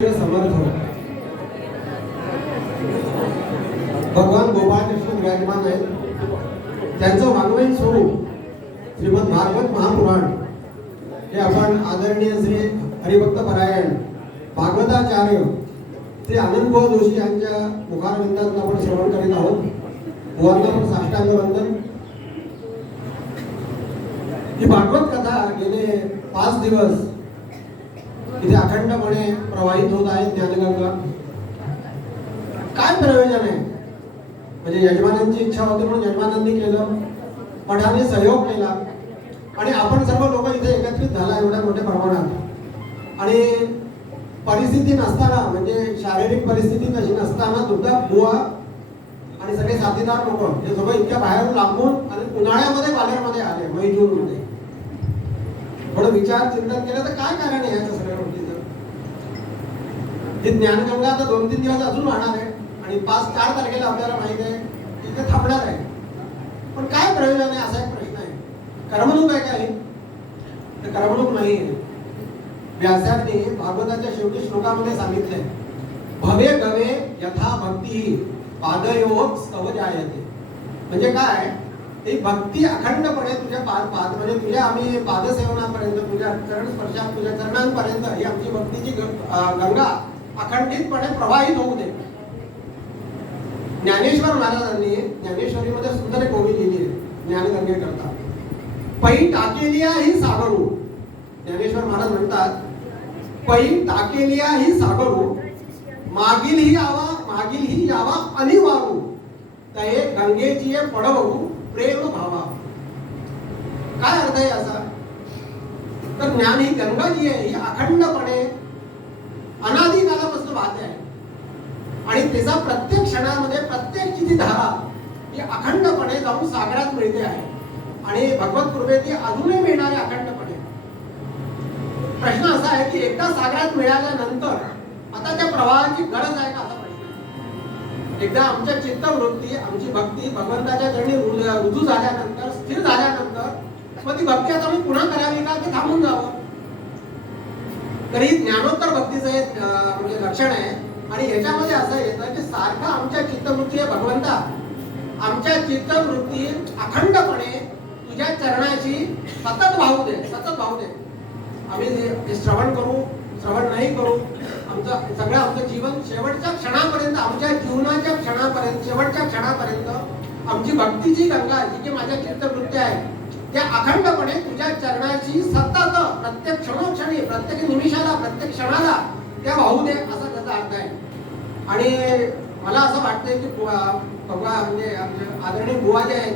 समर्थ भगवान गोपाळ कृष्ण विराजमान आहेत. त्यांचं वाङ्मयीन स्वरूप श्रीमद भागवत महापुराण हे आपण आदरणीय श्री हरिभक्त परायण भागवताचार्य श्री आनंदभाऊ जोशी यांच्या मुखारविंदातून आपण श्रवण करीत आहोत. बुवांना पण साष्टांग वंदन. ही भागवत कथा गेले 5 दिवस इथे अखंडपणे प्रवाहित होत आहे. ज्ञानगंगा काय प्रयोजन आहे? म्हणजे यजमानांची इच्छा होती म्हणून यजमानांनी केलं, मठाने सहयोग केला आणि आपण सर्व लोक इथे एकत्रित झाला एवढ्या मोठ्या प्रमाणात. आणि परिस्थिती नसताना, म्हणजे शारीरिक परिस्थिती तशी नसताना सुद्धा बुवा आणि सगळे साथीदार लोक हे सगळं इतक्या बाहेरून लांबून आणि उन्हाळ्यामध्ये बालेरमध्ये आले. मै जून मध्ये थोडं विचार चिंतन केलं तर काय कारण आहे याच्या सगळ्या गोष्टीचं? ही ज्ञानगंगा आता 2-3 दिवस अजून वाहणार आहे आणि 5-4 तारखेला आपल्याला माहिती आहे इथे थांबणार आहे. पण काय प्रयोजन आहे असा एक प्रश्न आहे. करमणूक आहे काय? तर करमणूक नाही. व्यासांनी भागवताच्या शेवटी श्लोकामध्ये सांगितलंय, भवे गवे यथा भक्ती पादयोग स्तव जायते. म्हणजे काय? ही भक्ती अखंडपणे तुझ्या पाद म्हणजे तुझ्या आम्ही पादसेवनापर्यंत, तुझ्या चरण स्पर्शात, तुझ्या चरणांपर्यंत ही आमची भक्तीची गंगा अखंडितपणे प्रवाहित होऊ दे. ज्ञानेश्वर महाराजांनी ज्ञानेश्वरीमध्ये सुंदर एक ओवी लिहिली आहे ज्ञानगंगेकरता. पै टाकेलिया ही सागरू. ज्ञानेश्वर महाराज म्हणतात, पै टाकेलिया ही सागरू मागील ही यावा अनिवारू तये गंगेची पडवू प्रेम भावा. काय अर्थ आहे याचा? तर ज्ञान ही गंगा जी आहे ही अखंडपणे अनादी कालापासून वाहते आहे आणि त्याचा प्रत्येक क्षणामध्ये प्रत्येक ची धारा ही अखंडपणे जाऊन सागरात मिळते आहे आणि भगवत कृपेत ती अजूनही मिळणार आहे अखंडपणे. प्रश्न असा आहे की एकदा सागरात मिळाल्यानंतर आता त्या प्रवाहाची गरज आहे का असा प्रश्न आहे. एकदा आमच्या चित्तवृत्ती, आमची भक्ती भगवंताच्या चरणी रुजू झाल्यानंतर, स्थिर झाल्यानंतर मग ती भक्ती आता मी पुन्हा करावी का ते थांबून जावं? तरी ज्ञानोत्तर भक्तीचं एक म्हणजे लक्षण आहे. आणि ह्याच्यामध्ये असं येतं की सारखं आमच्या चित्तवृत्ती आहे भगवंता, आमच्या चित्तवृत्ती अखंडपणे तुझ्या चरणाची सतत वाहू दे, सतत वाहू दे. आम्ही श्रवण करू, श्रवण नाही करू, आमचं जीवन शेवटच्या क्षणापर्यंत, आमच्या जीवनाच्या क्षणापर्यंत, शेवटच्या क्षणापर्यंत आमची भक्तीची गंगा जी की माझ्या चित्तवृत्ती आहे त्या अखंडपणे तुझ्या चरणाची सतत प्रत्येक क्षणोक्षणी, प्रत्येक निमिषाला, प्रत्येक क्षणाला त्या वाहू दे असा त्याचा अर्थ आहे. आणि मला असं वाटतंय की भगवान म्हणजे आमचे आदरणीय बुवा जे आहेत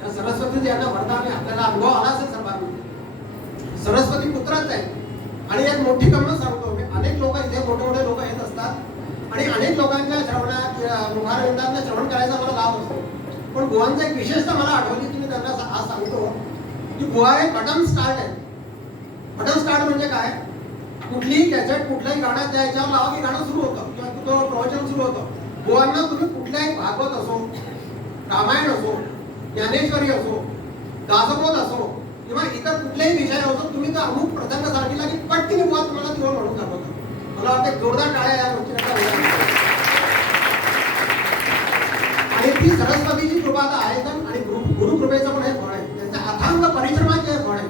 त्या सरस्वती यांना वरदान आहे. आपल्याला अनुभव आला असेल सर्वांना. सरस्वती पुत्रच आहेत आणि एक मोठी गंमत सांगतो मी. अनेक लोक इथे मोठे लोक येत असतात आणि अनेक लोकांच्या श्रवणात मुखारविंदांना श्रवण करायचा मला लाभ असतो. पण बुवांचा एक विशेषता मला आठवली की मी त्यांना आज सांगतो की बुवा हे बटन स्टार्ट आहे. बटन स्टार्ट म्हणजे काय? कुठलीही कॅसेट, कुठल्याही गाणं त्याच्यावर लावा की गाणं सुरू होतं किंवा तो प्रवचन सुरू होतं. बुवांना तुम्ही कुठल्याही भागवत असो, रामायण असो, ज्ञानेश्वरी असो, दासबोध असो किंवा इतर कुठल्याही विषय असो, तुम्ही तर अमुक प्रसंग सांगितला की पटकीने बुवा तुम्हाला दिवस म्हणून दाखवतात. मला वाटतं जोरदार टाळ्या या गोष्टीला. आणि ती सरस्वतीची कृपा आहे आणि गुरुकृपेचं पण हे फळ आहे. त्यांच्या अथांग परिश्रमाचे हे फळ आहे.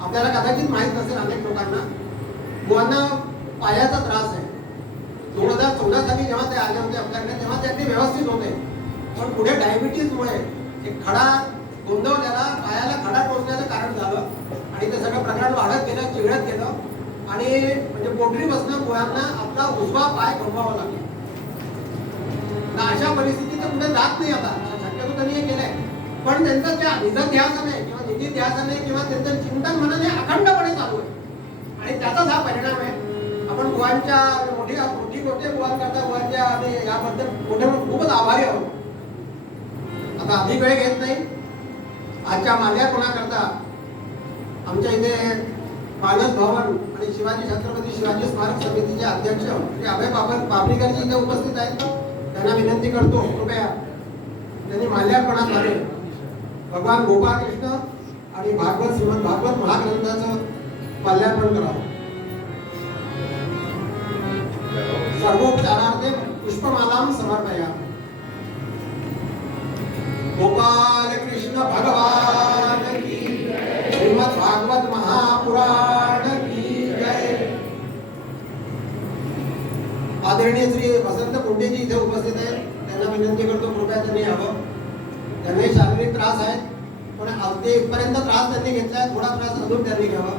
आपल्याला कदाचित माहित नसेल अनेक लोकांना, बुवांना पायाचा त्रास आहे. 2014 साली जेव्हा ते आले होते आपल्याकडे तेव्हा ते अगदी व्यवस्थित होते. पण पुढे डायबिटीजमुळे एक खडा गोंदवल्याला, पायाला खडा टोचण्याचं कारण झालं आणि ते सगळं प्रकरण वाढत गेलं, चिघळत गेलं आणि म्हणजे पोटरीपासून बुवांना आपला उजवा पाय गमवावा लागला. अशा परिस्थितीत कुठे जात नाही आता, शक्यतो त्यांनी हे केलंय. पण त्यांचं त्या निधध्यासने किंवा निधीध्यासने किंवा त्यांचं चिंतन मनाने अखंडपणे चालू आहे आणि त्याचाच हा परिणाम आहे. आपण बुवांच्या मोठी बुवांकरता बुवांच्या आम्ही याबद्दल मोठे खूपच आभारी आहोत. आता अधिक वेळ घेत नाही. आजच्या माल्यार्पणाकरता आमच्या इथे मानस भवन आणि शिवाजी छत्रपती शिवाजी स्मारक समितीचे अध्यक्ष श्री अभय पापरीकरजी इथे उपस्थित आहेत. त्यांना विनंती करतो कृपया त्यांनी माल्यार्पणाद्वारे भगवान गोपाळ कृष्ण आणि श्रीमद भागवत महाग्रंथाचं माल्यार्पण करावं. सर्वोपचारार्थे पुष्पमालां समर्पयामि। गोपाल कृष्ण भगवान की, श्रीमद् भागवत महापुराण की जय। आदरणीय श्री वसंत कुंडेजी इथे उपस्थित आहेत, त्यांना विनंती करतो कृपया त्यांनी यावं। त्यांना शारीरिक त्रास आहे, पण अगदी इथपर्यंत त्रास त्यांनी घेतलाय, थोडा त्रास अजून त्यांनी घ्यावा।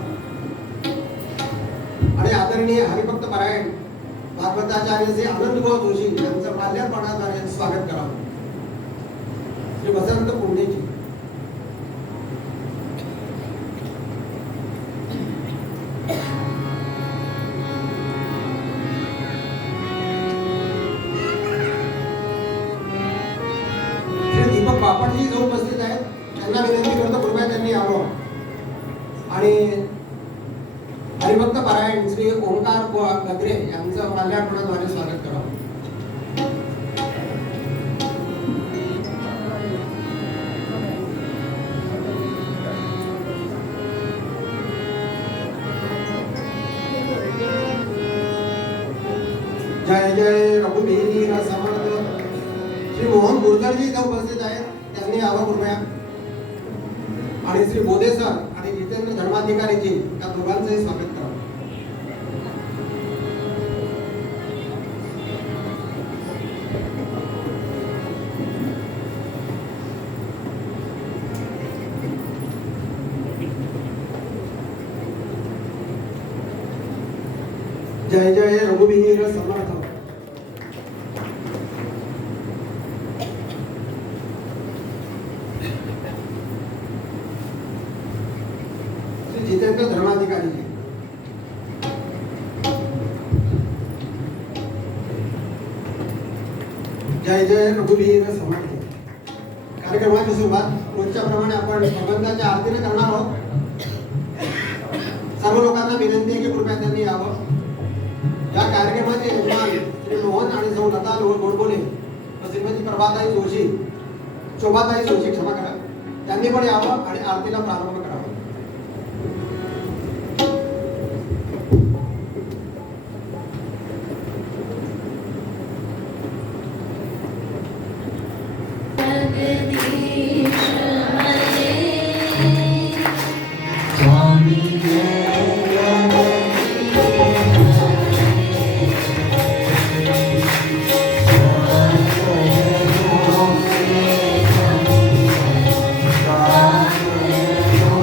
आणि आदरणीय हरिभक्त पारायण भागवताचार्य श्री आनंदभाऊ जोशी यांचं माल्यार्पणाद्वारे स्वागत करावं। श्री वसंत कुंडेजी। बापटजी जो उपस्थित आहेत, त्यांना विनंती करतो कृपया त्यांनी यावं। आणि हरिभक्त पारायण श्री ओंकार गद्रे यांचं माल्यार्पणाद्वारे स्वागत करावं। जय जय रघुवीर समर्थ। श्री मोहन गुर्जरजी इथे उपस्थित आहेत, त्यांनी यावं कृपया। आणि श्री बोधे सर आणि जितेंद्र धर्माधिकारीजी या दोघांचंही स्वागत करा। जय जय रघुवीर समर्थ। जितेंद्र धर्माधिकारी। जय जय रघुवीर समर्थ। कार्यक्रमाची सुरुवात रोजच्या प्रमाणे आपण भगवंताच्या आरतीने करणार आहोत। सर्व लोकांना विनंती आहे की कृपया त्यांनी यावं। या कार्यक्रमाचे यजमान श्री मोहन आणि सौ लता गोडबोले व श्रीमती प्रभाताई जोशी, शोभाताई जोशी क्षमा करा, त्यांनी पण यावं आणि आरतीला प्रारंभ करावा। Oh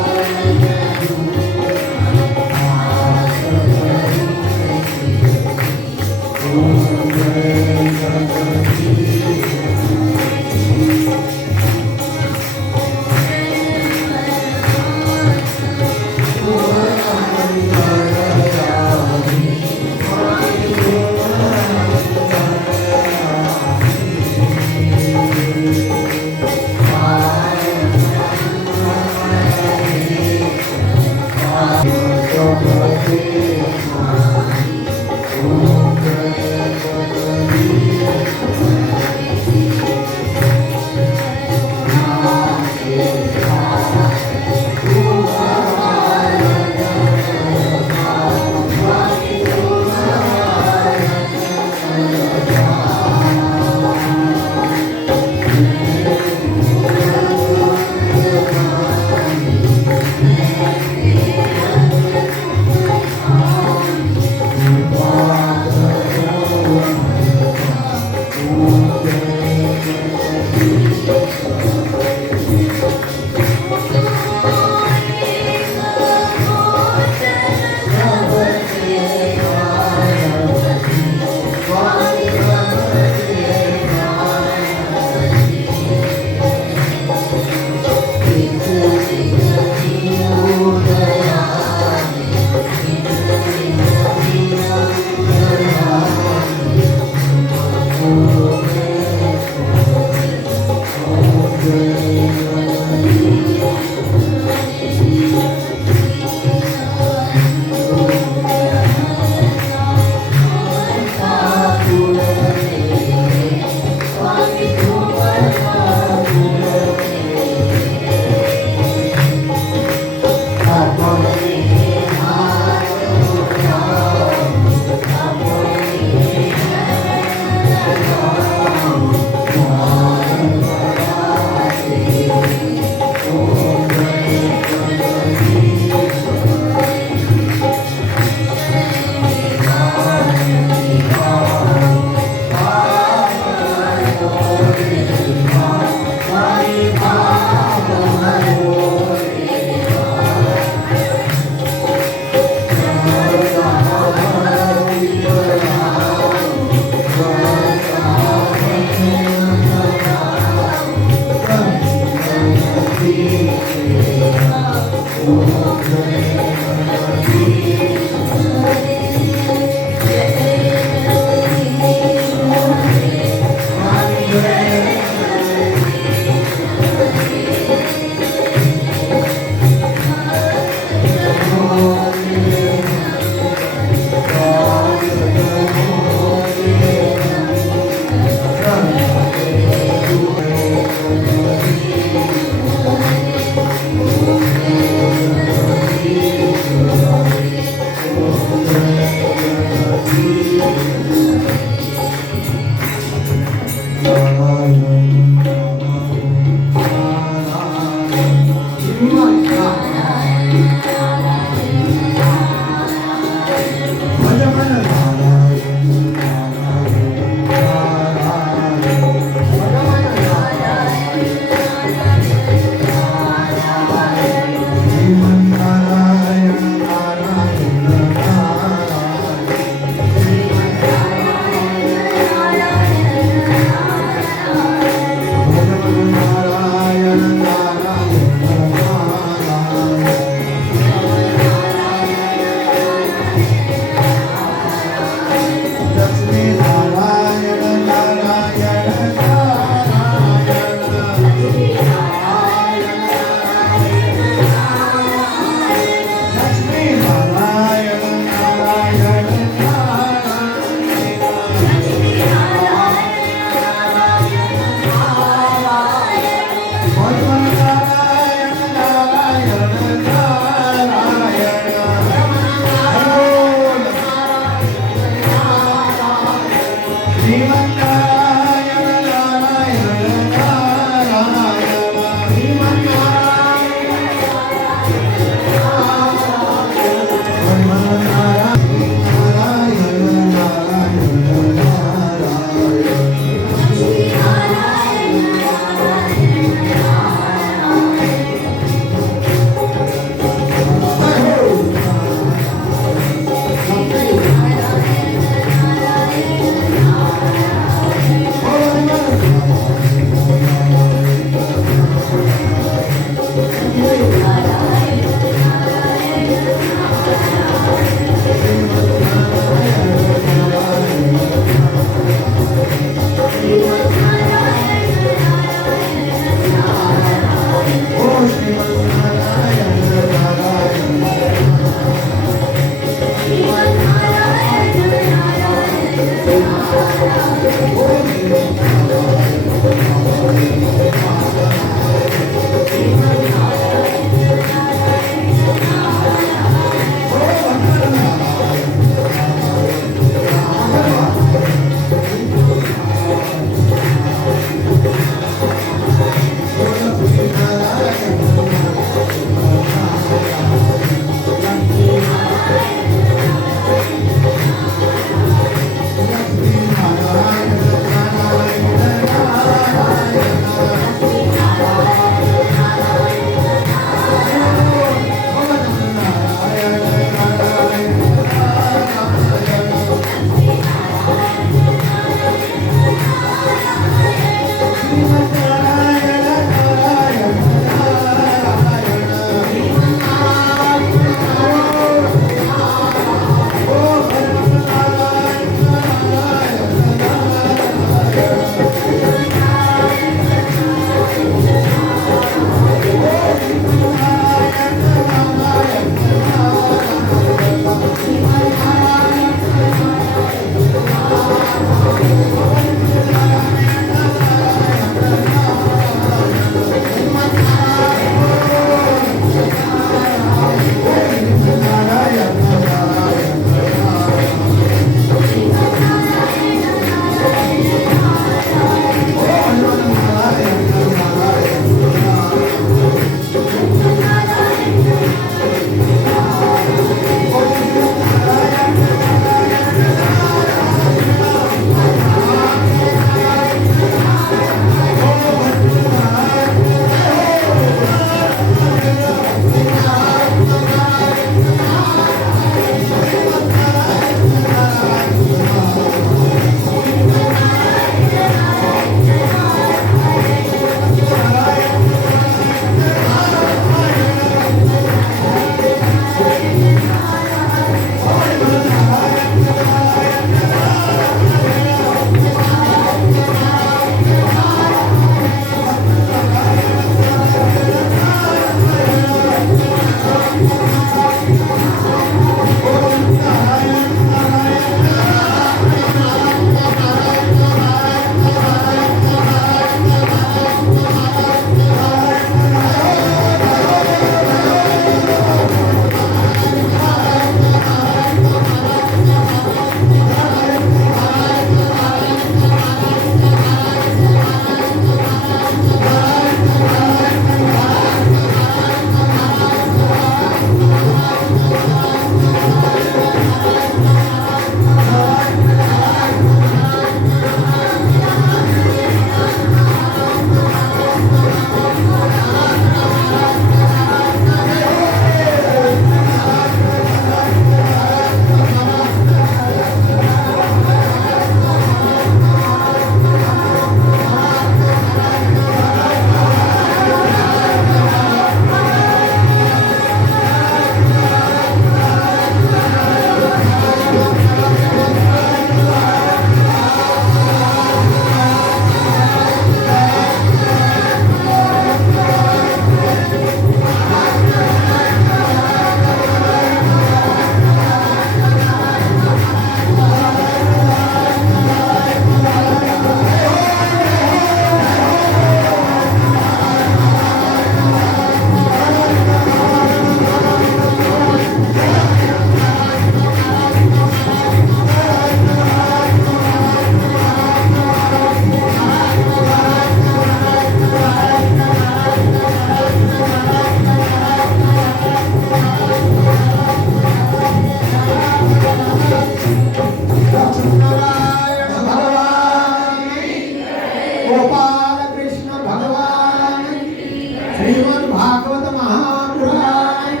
श्रीमद् भागवत महापुराण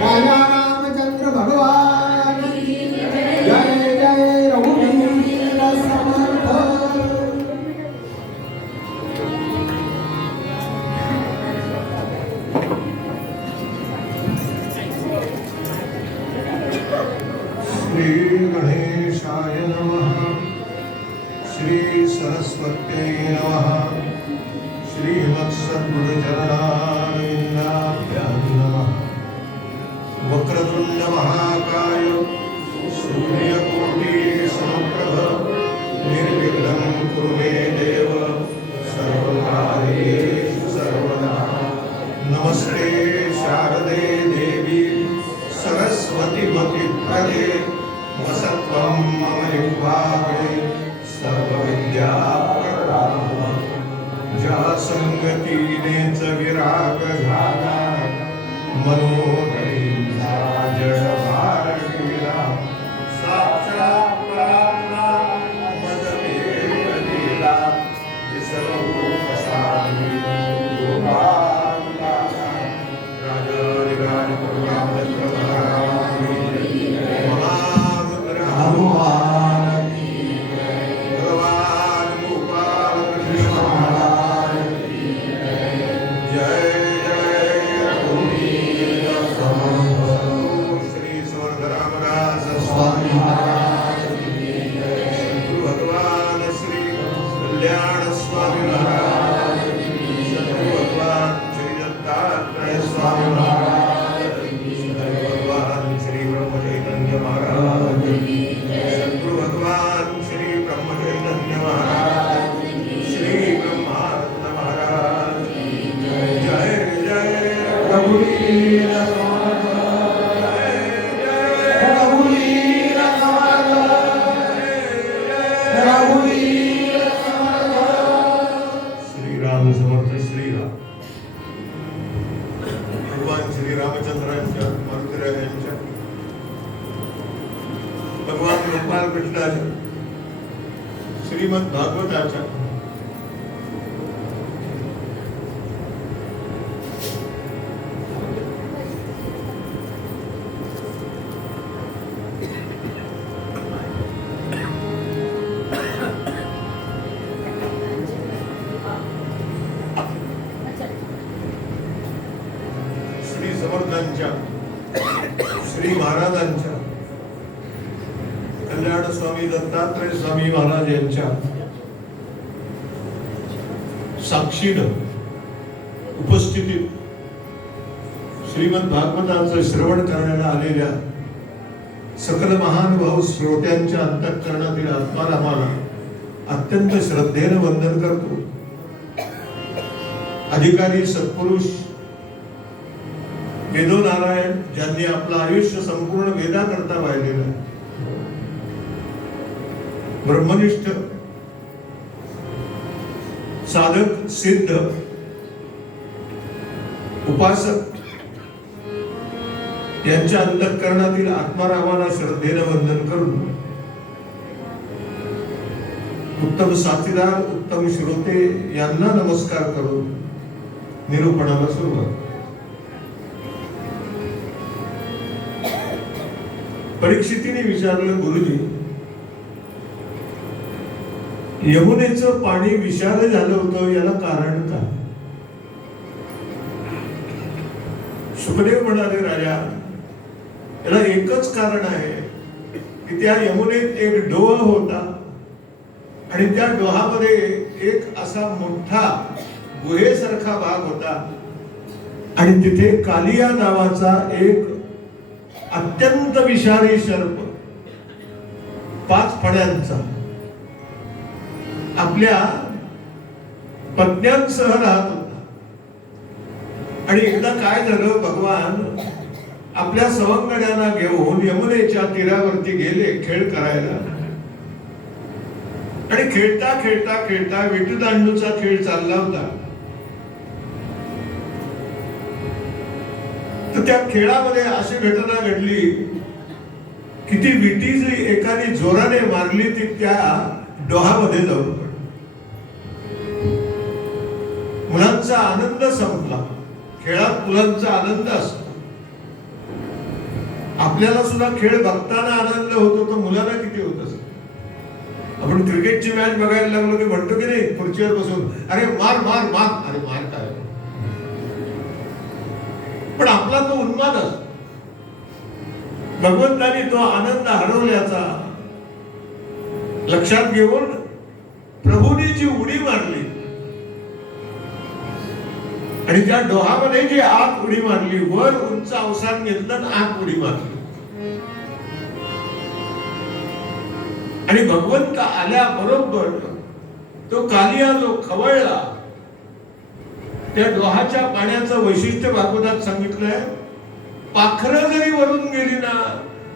राजा रामचंद्र भगवान जय जय रघुवीर समर्थ। श्री गणेशाय नमः। श्री सरस्वत्यै नमः। श्रीमत्सद्गुरुचरणारविन्दाभ्यां नमः। वक्रतुण्ड महाकाय सूर्यकोटि समप्रभ निर्विघ्नं कुरु मे देव सर्वकार्येषु सर्वदा। नमस्ते शारदे देवी सरस्वती मतिप्रदे वसत्वं मम जिह्वाग्रे सर्वविद्याप्रदाम्। ज्या संगतीनेच विराग झाला मनोदरीचा जडभार गेला। साक्षात परात्मा मदमेव दिला विसर्गो कसाई गोपाला। राजरिराज करुणामृत महारुद्र हनुमान भगवान गोपाल कृष्ण महाराज जय जय रघुवीर समर्थ। श्री स्वर्गरामदास स्वामी महाराज सद्गुरु भगवान श्री कल्याण स्वामी महाराज सद्गुरु भगवान श्री दत्तात्रेय स्वामी महाराज सद्गुरु भगवान श्री ब्रह्मचैतन्य महाराज सद्गुरु भगवान श्री ब्रह्मचैतन्य महाराज श्री ब्रह्मानंद महाराज जय जय रघुवीर समर्थ। जय जय रघुवीर समर्थ। रघुवीर समर्थ। श्रीराम समर्थ श्रीराम। भगवान श्री रामचंद्रांच्या मारुतीरायांच्या भगवान गोपाल कृष्णाच्या श्रीमद भागवताच्या श्री समर्थांच्या श्री महाराजांच्या कल्याण स्वामी दत्तात्रेय स्वामी महाराज यांच्या साक्षीनं उपस्थितीत श्रीमद भागवताचं श्रवण करण्याला आलेल्या सकल महानुभाव श्रोत्यांच्या अंतःकरणातील आत्मारामाला अत्यंत श्रद्धेनं वंदन करतो। अधिकारी सत्पुरुष वेदो नारायण ज्यांनी आपलं आयुष्य संपूर्ण वेदाकरता वाहिलेलं आहे, ब्रह्मनिष्ठ साधक सिद्ध उपासक यांच्या अंतःकरणातील आत्मारामाला श्रद्धेनं वंदन करून उत्तम साथीदार उत्तम श्रोते यांना नमस्कार करून निरूपणाला सुरुवात। परीक्षितीने विचारलं, गुरुजी यमुनेचं पाणी विषार झालं होतं, याला कारण काय? सुखदेव म्हणाले, राजा याला एकच कारण आहे की त्या यमुनेत एक डोह होता आणि त्या डोहामध्ये एक असा मोठा गुहेसारखा भाग होता आणि तिथे कालिया नावाचा एक अत्यंत विषारी सर्प 5 फण्यांचा आपल्या पत्न्यांसह राहत होता। आणि एकदा काय झालं, भगवान आपल्या सवंगड्यांना घेऊन यमुनेच्या तीरावरती गेले खेळ करायला आणि खेळता खेळता खेळता विटीदांडूचा खेळ चालला होता। तर त्या खेळामध्ये अशी घटना घडली की ती विटी जी एकाने जोराने मारली ती त्या डोहामध्ये जाऊन पडली। मुलांचा खेळाचा आनंद संपला. खेळात मुलांचा आनंद असतो. आपल्याला सुद्धा खेळ बघताना आनंद होतो, तो मुलांना किती होत असतो. आपण क्रिकेटची मॅच बघायला लागलो की म्हणतो की नाही खुर्चीवर बसून, अरे मार मार मार, अरे मार काय. पण आपला तो उन्माद असतो. भगवंतानी तो आनंद हरवल्याचा लक्षात घेऊन प्रभूंनी जी उडी मारली आणि त्या डोहामध्ये जी आत उडी मारली, वर उंच अवसान घेतलं आत उडी मारली आणि भगवंत आल्याबरोबर तो कालिया जो खवळला, त्या डोहाच्या पाण्याचं वैशिष्ट्य भागवतात सांगितलंय, पाखरं जरी वरून गेली ना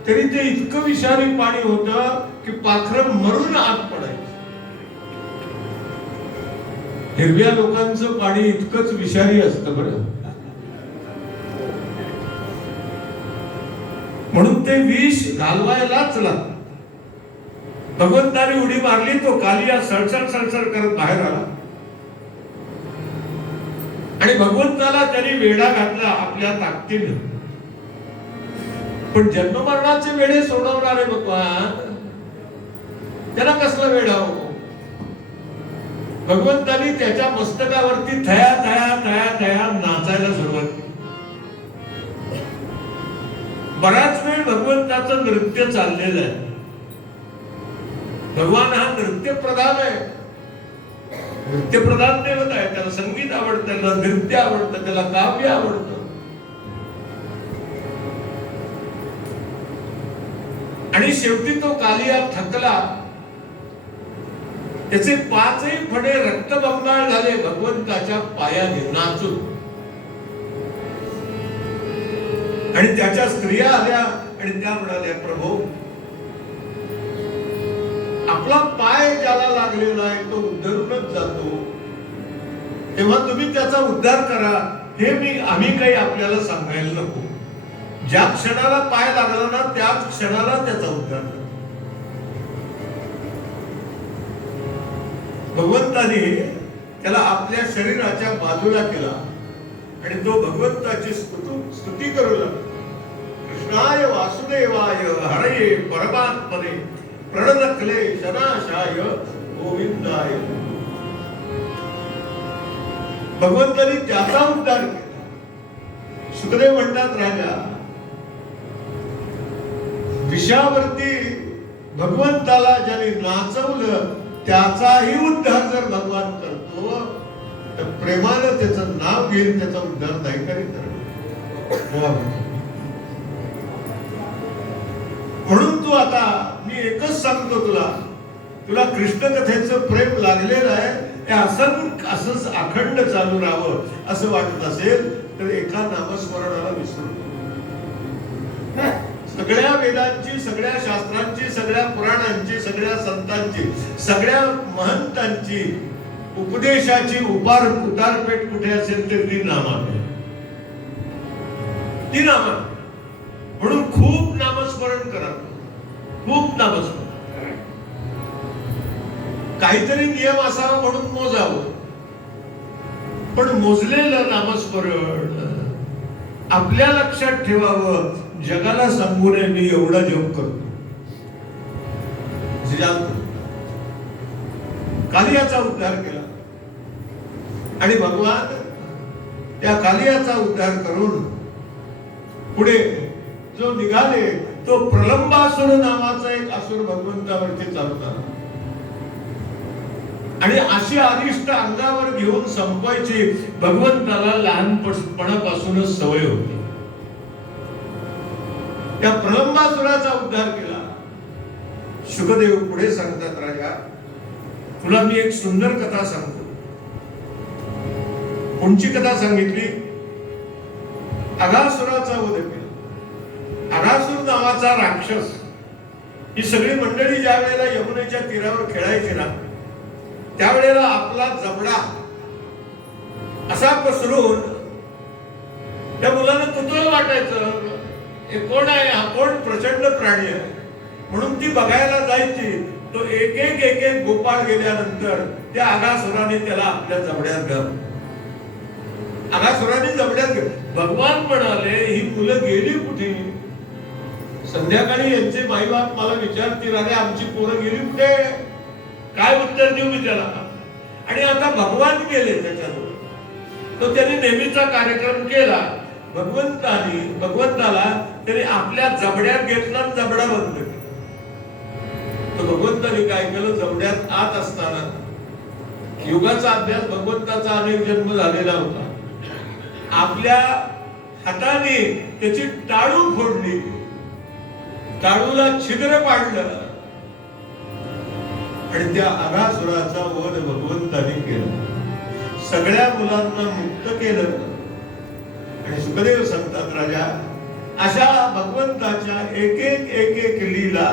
तरी ते इतकं विषारी पाणी होतं की पाखरं मरून आत पडायचं. हिरव्या लोकांचं पाणी इतकंच विषारी असतं बरं. म्हणून ते विष घालवायलाच लागतं. भगवंताने उडी मारली, तो कालिया सळसळ सळसळ करत बाहेर आला आणि भगवंताला त्यांनी वेढा घातला आपल्या ताकदीने. पण जन्ममरणाचे वेढे सोडवणारे भगवान, त्याला कसला वेढा हो. भगवंतानी त्याच्या मस्तकावरती थया थया थया थया नाचायला सुरुवात केली. बराच वेळ भगवंताचं नृत्य चाललेलं आहे. भगवान हा नृत्य प्रधान आहे, नृत्य प्रधान देवता आहे. त्याला संगीत आवडतं, त्याला नृत्य आवडतं, त्याला काव्य आवडतं. आणि शेवटी तो कालिया थकला, त्याचे पाचही फडे रक्तबंबाळ झाले भगवंताच्या पायाने नाचून. आणि त्याच्या स्त्रिया आल्या आणि त्या म्हणाल्या, प्रभू आपला पाय ज्याला लागलेला आहे तो उद्धरूनच जातो, तेव्हा तुम्ही त्याचा उद्धार करा. हे आम्ही काही आपल्याला सांगायला नको. ज्या क्षणाला पाय लागला ना त्याच क्षणाला त्याचा उद्धार करा. भगवंताने त्याला आपल्या शरीराच्या बाजूला केला आणि तो भगवंताची स्तुती करू लागला. कृष्णाय वासुदेवाय हरये परमात्मने प्रणतक्ले शनाशाय गोविंदाय. भगवंतानी त्याचा उद्धार केला. सुखदेव म्हणतात, राजा विषावरती भगवंताला ज्याने नाचवलं त्याचाही उद्धार जर भगवान करतो तर प्रेमानं त्याचं नाव घेऊन त्याचा उद्धार नाही करीत. म्हणून तू आता मी एकच सांगतो तुला कृष्ण कथेचं प्रेम लागलेलं आहे. हे असंच अखंड चालू राहावं असं वाटत असेल तर एका नामस्मरणाला विसरू. सगळ्या वेदांची, सगळ्या शास्त्रांची, सगळ्या पुराणांची, सगळ्या संतांची, सगळ्या महंतांची उपदेशाची उतारपेट कुठे असेल तर ती नामात आहे. ती नामात. म्हणून खूप नामस्मरण करा, खूप नामस्मरण. काहीतरी नियम असावा म्हणून मोजावं, पण मोजलेलं नामस्मरण आपल्या लक्षात ठेवावं. जगाला सांगू नये मी एवढा जप करतो. कालियाचा उद्धार केला आणि भगवान त्या कालियाचा उद्धार करून पुढे जो निघाले तो प्रलंबासुर नावाचा एक असुर भगवंतावरती चालता आणि अशी अरिष्ट अंगावर घेऊन संपवायची भगवंताला लहानपणापासूनच सवय होती. त्या प्रलंबासुराचा उद्धार केला. शुकदेव पुढे सांगतात, राजा तुला मी एक सुंदर कथा सांगतो. कोणची कथा सांगितली? अघासुराचा वध केला. अघासुर नावाचा राक्षस, ही सगळी मंडळी ज्या वेळेला यमुनेच्या तीरावर खेळायची ना त्यावेळेला आपला जबडा असा पसरून त्या मुलांना कुतूहल वाटायचं, हे कोण आहे, हा कोण प्रचंड प्राणी आहे म्हणून ती बघायला जायची. तो एक एक गोपाळ गेल्यानंतर त्या अघासुराने त्याला आपल्या जबड्यात घातलं अगासुराने जबड्यात भगवान म्हणाले ही मुलं गेली कुठे? संध्याकाळी यांचे माईबाप मला विचारतील, अरे आमची पोरं गेली कुठे? काय उत्तर देऊ मी त्याला? आणि आता भगवान गेले त्याच्याजवळ. तो त्यांनी नेहमीचा कार्यक्रम केला. भगवंताला त्याने आपल्या जबड्यात घेतला आणि जबडा बंद केला. तर भगवंताने काय केलं, जबड्यात आत असताना युगाचा अभ्यास भगवंताचा अनेक जन्म झालेला होता. आपल्या हाताने त्याची टाळू फोडली, टाळूला छिद्र पाडलं आणि त्या अगासुराचा वध भगवंताने केला. सगळ्या मुलांना मुक्त केलं. आणि सुखदेव सांगतात, राजा अशा भगवंताच्या एक एक लीला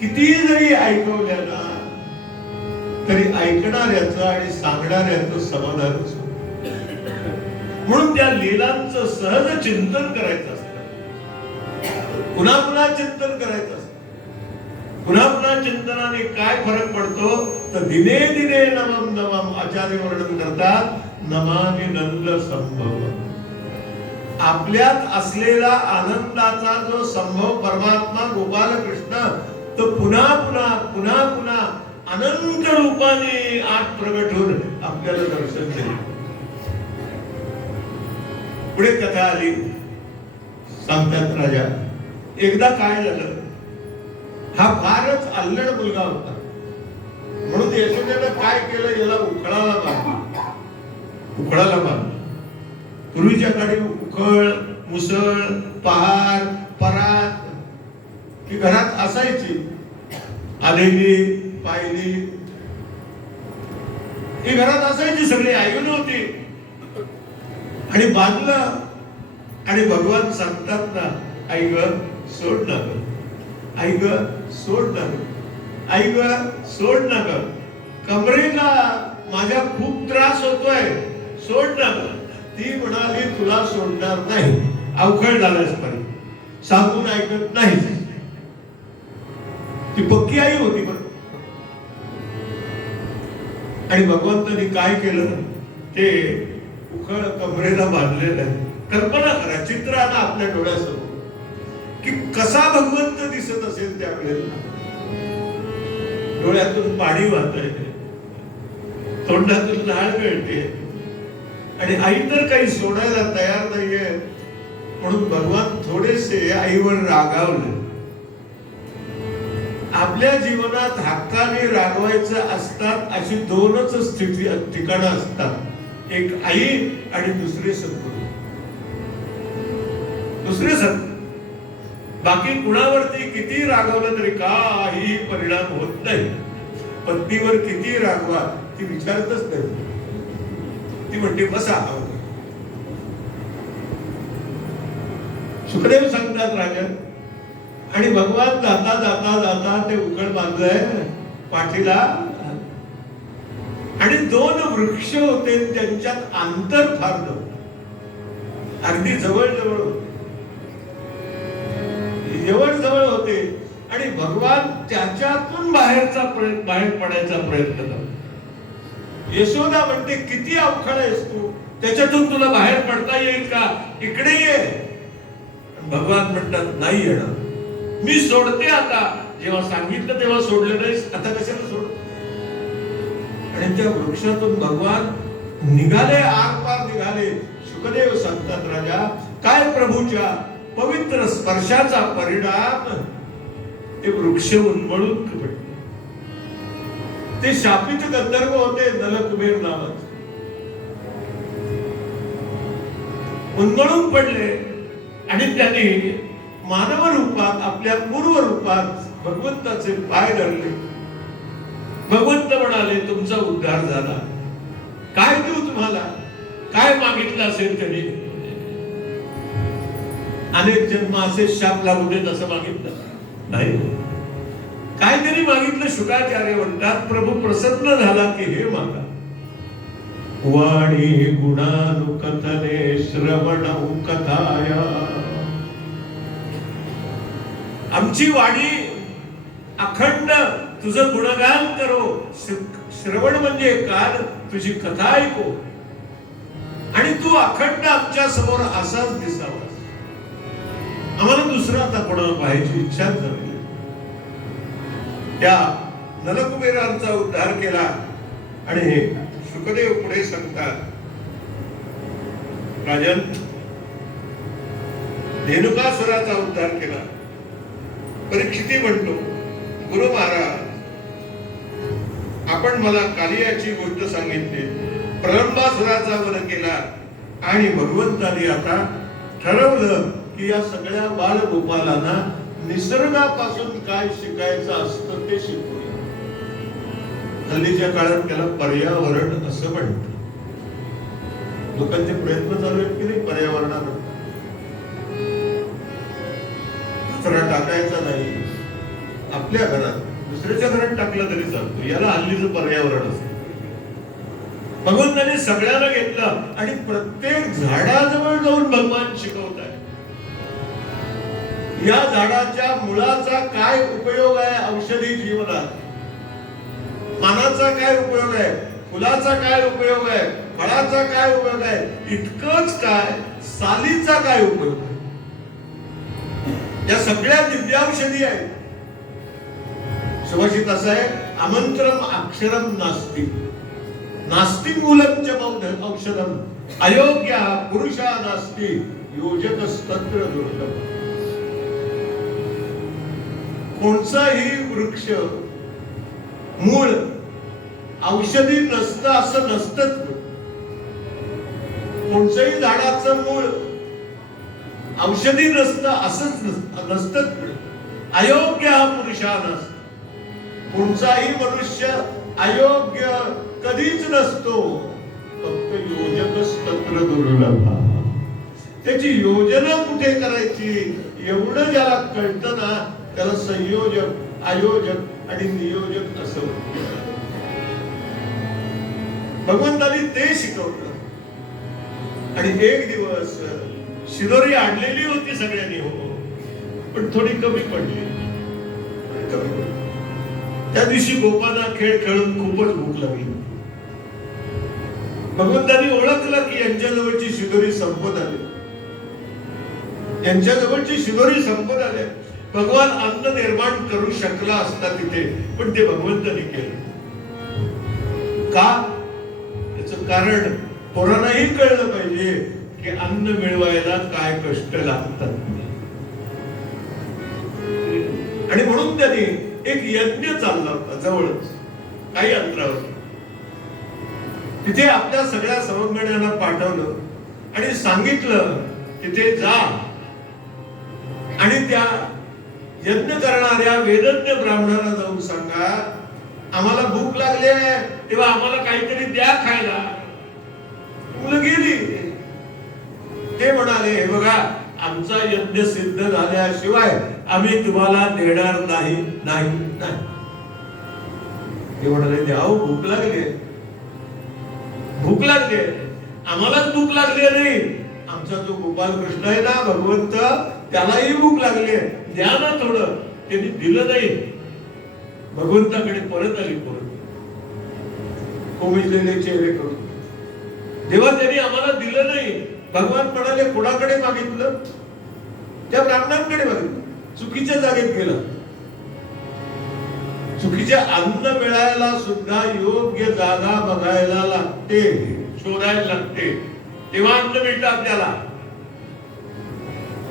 किती जरी ऐकवल्या ना तरी ऐकणाऱ्याचं आणि सांगणाऱ्याचं समाधानच होतं. म्हणून त्या लीलांचं सहज चिंतन करायचं असतं, पुन्हा पुन्हा चिंतन करायचं असतं. पुन्हा पुन्हा चिंतनाने काय फरक पडतो तर दिने दिने नमम नमम आचार्य वर्णन करतात, नमामि नंद संभव. आपल्यात असलेला आनंदाचा जो संभव परमात्मा गोपाल कृष्ण तो पुन्हा पुन्हा पुन्हा पुन्हा अनंत रूपाने आत प्रगट होऊन आपल्याला दर्शन देईल. पुढे कथा आली. सांगतात राजा, एकदा काय झालं, हा फारच अल्लड मुलगा होता. म्हणून यशोदेनं काय केलं, याला उखळाला बांधलं. पूर्वीच्या काळी उखळ, मुसळ, पहार, परात ही घरात असायची. आलेली पाहिली ही घरात असायची, सगळी ऐकून होती. आणि बांधलं. आणि भगवान सांगतात ना, आई ग सोड ना ग, आई ग सोड ना ग, आई ग सोड ना ग, कमरेला माझ्या खूप त्रास होतोय, सोड ना ग. ती म्हणाली तुला सोडणार नाही, अवघड झालास पाहिजे, सांगून ऐकत नाही. ती पक्की आई होती. पण आणि भगवंतानी काय केलं, ते उखळ कमरेला बांधलेलं आहे. कल्पना करा, चित्र आलं आपल्या डोळ्यासमोर की कसा भगवंत दिसत असेल त्यावेळेला. डोळ्यातून पाणी वाहतंय, तोंडातून लाळ गळते आणि आई तर काही सोडायला तयार नाहीये. म्हणून भगवान थोडेसे आईवर रागावले. आपल्या जीवनात हक्काने रागवायचं असतात अशी दोनच ठिकाणं असतात, एक आई आणि दुसरे सद्गुरू. दुसरे सद्गुरू. बाकी कुणावरती किती रागवलं तरी काही परिणाम होत नाही. पत्नीवर किती रागवा ती विचारतच नाही, ती म्हणते बसा. सुखदेव सांगतात राजा, आणि भगवान जाता जाता जाता ते उकळ बांधलंय पाठीला. आणि दोन वृक्ष होते, त्यांच्यात अंतर फार नव्हतं, अगदी जवळ जवळ होते. आणि भगवान त्याच्यातून बाहेर पडायचा प्रयत्न करतो. यशोदा म्हणते किती अवखळ आहेस तू, त्याच्यातून तुला बाहेर पडता येईल का, इकडे ये. भगवान म्हणतात नाही येणार, मी सोडते आता. जेव्हा सांगितलं तेव्हा सोडलं नाहीस, आता कशाला सोड. आणि त्या वृक्षातून भगवान निघाले, आरपार निघाले. सुखदेव सांगतात राजा, काय प्रभूच्या पवित्र स्पर्शाचा परिणाम, ते वृक्ष उन्मळून पडले. ते शापित गंधर्व होते, नलकुबेर नावाचे, उन्मळून पडले. आणि त्यांनी मानव रूपात, आपल्या पूर्व रूपात भगवंताचे पाय धरले. भगवंत म्हणाले तुमचा उद्धार झाला, काय देऊ तुम्हाला, काय मागितलं असेल त्यांनी. अनेक जन्म असे शाप लागू देत असं मागितलं नाही. काय त्यांनी मागितलं, शुकाचार्य म्हणतात प्रभू प्रसन्न झाला की हे मागा. वाणी गुणानुकथने श्रवण कथाया. आमची वाणी अखंड तुझं गुणगान करो. श्रवण म्हणजे कान, तुझी कथा ऐको. आणि तू अखंड आमच्या समोर असाच दिसावास. आम्हाला दुसरा आता कोणाला पाहायची इच्छा झाली. त्या नलकुबेरांचा उद्धार केला. आणि शुकदेव पुढे सांगतात, राजन, धेनुकासुराचा उद्धार केला. परीक्षिती म्हणतो, गुरु महाराज, आपण मला कालियाची गोष्ट सांगितली, प्रलंबासुराचा वध केला आणि भगवंतानी आता ठरवलं की या सगळ्या बालगोपालांना निसर्गापासून काय शिकायचं असतं ते शिकवूया. हल्लीच्या काळात त्याला पर्यावरण असं म्हणतात. लोकांचे प्रयत्न चालू आहेत की नाही पर्यावरणावर. कचरा टाकायचा नाही आपल्या घरात, दुसऱ्याच्या घरात टाकला तरी चालतो. याला हल्लीचं पर्यावरण असतं. भगवंताने सगळ्यांना घेतलं आणि प्रत्येक झाडाजवळ जाऊन भगवान शिकवत आहे. या झाडाच्या मुळाचा काय उपयोग आहे औषधी जीवनात, पानाचा काय उपयोग आहे, फुलाचा काय उपयोग आहे, फळाचा काय उपयोग आहे, इतकंच काय सालीचा काय उपयोग आहे. या सगळ्या दिव्याौषधी आहेत. सुभाषित असं आहे, आमंत्रम अक्षरम नास्ति, नास्ति मूलम च औषधम, अयोग्य पुरुषा नास्ति, योजकस्तत्र दुर्लभ. कोणताही वृक्ष मूळ औषधी नसतं असं नसतंच. कोणत्याही झाडाचं मूळ औषधी नसतं असंच नसतंच. अयोग्य हा पुरुषानस, कोणताही मनुष्य अयोग्य कधीच नसतो. फक्त योजकच तत्र दुर्लभ. त्याची योजना कुठे करायची एवढं ज्याला कळतं ना, त्याला संयोजक, आयोजक आणि नियोजक असं म्हणतात. भगवंतानी ते शिकवलं. आणि एक दिवस शिदोरी आणलेली होती सगळ्यांनी, हो, पण थोडी कमी पडली. त्या दिवशी गोपांना खेळ खेळून खूपच भूक लागली. भगवंतानी ओळखलं की यांच्या जवळची शिदोरी संपत आली, यांच्या जवळची शिदोरी संपत आली. भगवान अन्न निर्माण करू शकला असता तिथे, पण ते भगवंतानी केलं. का? याचं कारण पोरांनाही कळलं पाहिजे की अन्न मिळवायला काय कष्ट लागतात. आणि म्हणून त्यांनी एक यज्ञ चालला होता जवळच, काही अंतरावर. तिथे आपल्या सगळ्या सवंगड्यांना पाठवलं आणि सांगितलं, तिथे जा आणि त्या यज्ञ करणाऱ्या वेदज्ञ ब्राह्मणाला जाऊन सांगा, आम्हाला भूक लागली आहे, तेव्हा आम्हाला काहीतरी द्या खायला. मुलं गेली. ते म्हणाले, हे बघा, आमचा यज्ञ सिद्ध झाल्याशिवाय आम्ही तुम्हाला देणार नाही. नाही नाही. ते म्हणाले, द्याव, भूक लागली, भूक लागली, आम्हालाच भूक लागली नाही, आमचा जो गोपाल कृष्ण आहे ना भगवंत, त्यालाही भूक लागली, द्या ना थोडं. त्यांनी दिलं नाही. भगवंताकडे परत आली, परत कोमिजलेले चेहरे करून, तेव्हा त्यांनी आम्हाला दिलं नाही. भगवान म्हणाले, कोणाकडे मागितलं? त्या ब्राह्मणांकडे मागितलं. चुकीच्या जागेत गेलं. चुकीचे अन्न मिळायला सुद्धा योग्य जागा बघायला लागते, शोधायला लागते, तेव्हा अन्न मिळतं आपल्याला.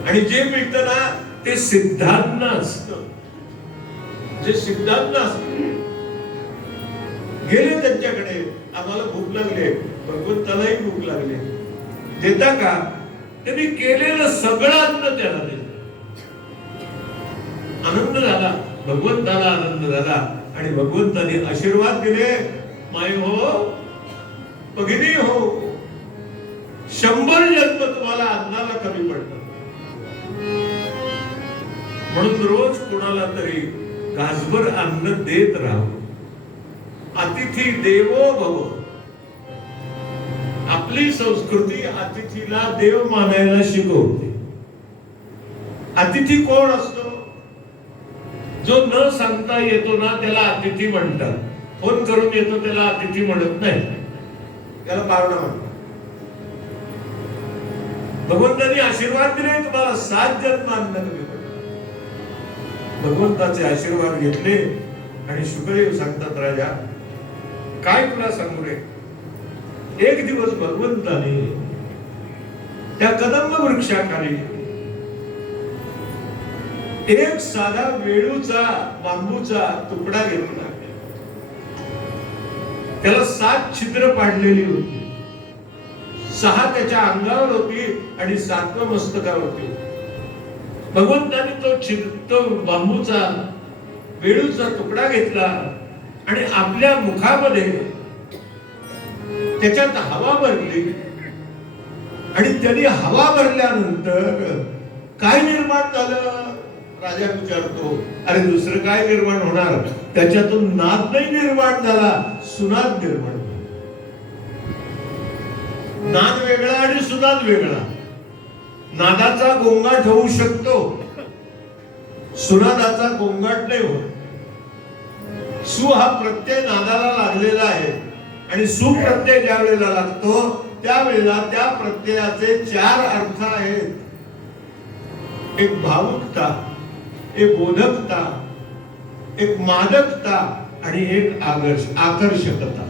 आणि जे मिळतं ना ते सिद्धांत असतं. जे सिद्धांत असतं. गेले त्यांच्याकडे, आम्हाला भूक लागली, भगवंतालाही भूक लागली, देता का? त्यांनी केलेलं सगळं अन्न त्याला दिलं. आनंद झाला, भगवंताला आनंद झाला. आणि भगवंताने आशीर्वाद दिले, माय हो, भगिनी हो, 100 जन्म तुम्हाला अन्नाला कमी पडतात. म्हणून रोज कोणाला तरी घासभर अन्न देत राहा. अतिथी देवो भव. आपली संस्कृती अतिथीला देव मानायला शिकवते. अतिथी कोण असतो? जो न सांगता येतो ना त्याला अतिथी म्हणतात. फोन करून येतो त्याला अतिथी म्हणत नाही, त्याला पाहुणा म्हणतात. भगवंतांनी आशीर्वाद दिले तुम्हाला 7 जन्म अन्न कमी पडले. भगवंताचे आशीर्वाद घेतले आणि शुकदेव सांगतात, राजा काय तुला सांगू रे, एक दिवस भगवंताने त्या कदंब वृक्षाखाली एक साधा वेळूचा बांबूचा तुकडा घेतला. त्याला 7 छिद्र पाडलेली होती, 6 त्याच्या अंगावर होती आणि 7वं मस्तकावर होती. भगवंताने तो बांबूचा वेळूचा तुकडा घेतला आणि आपल्या मुखामध्ये त्याच्यात हवा भरली आणि त्यांनी हवा भरल्यानंतर काय निर्माण झालं, राजा विचारतो. अरे दुसरं काय निर्माण होणार, त्याच्यातून नाद नाही निर्माण झाला, सुनाद निर्माण झाला. नाद वेगळा आणि सुनाद वेगळा. नादाचा गोंगाट होऊ शकतो, सुनादाचा गोंगाट नाही होत. सु हा प्रत्यय नादाला लागलेला आहे आणि सुप्रत्यय ज्या वेळेला लागतो त्यावेळेला त्या प्रत्ययाचे 4 अर्थ आहेत. एक भावुकता, एक बोधकता, एक मादकता आणि एक आकर्षकता.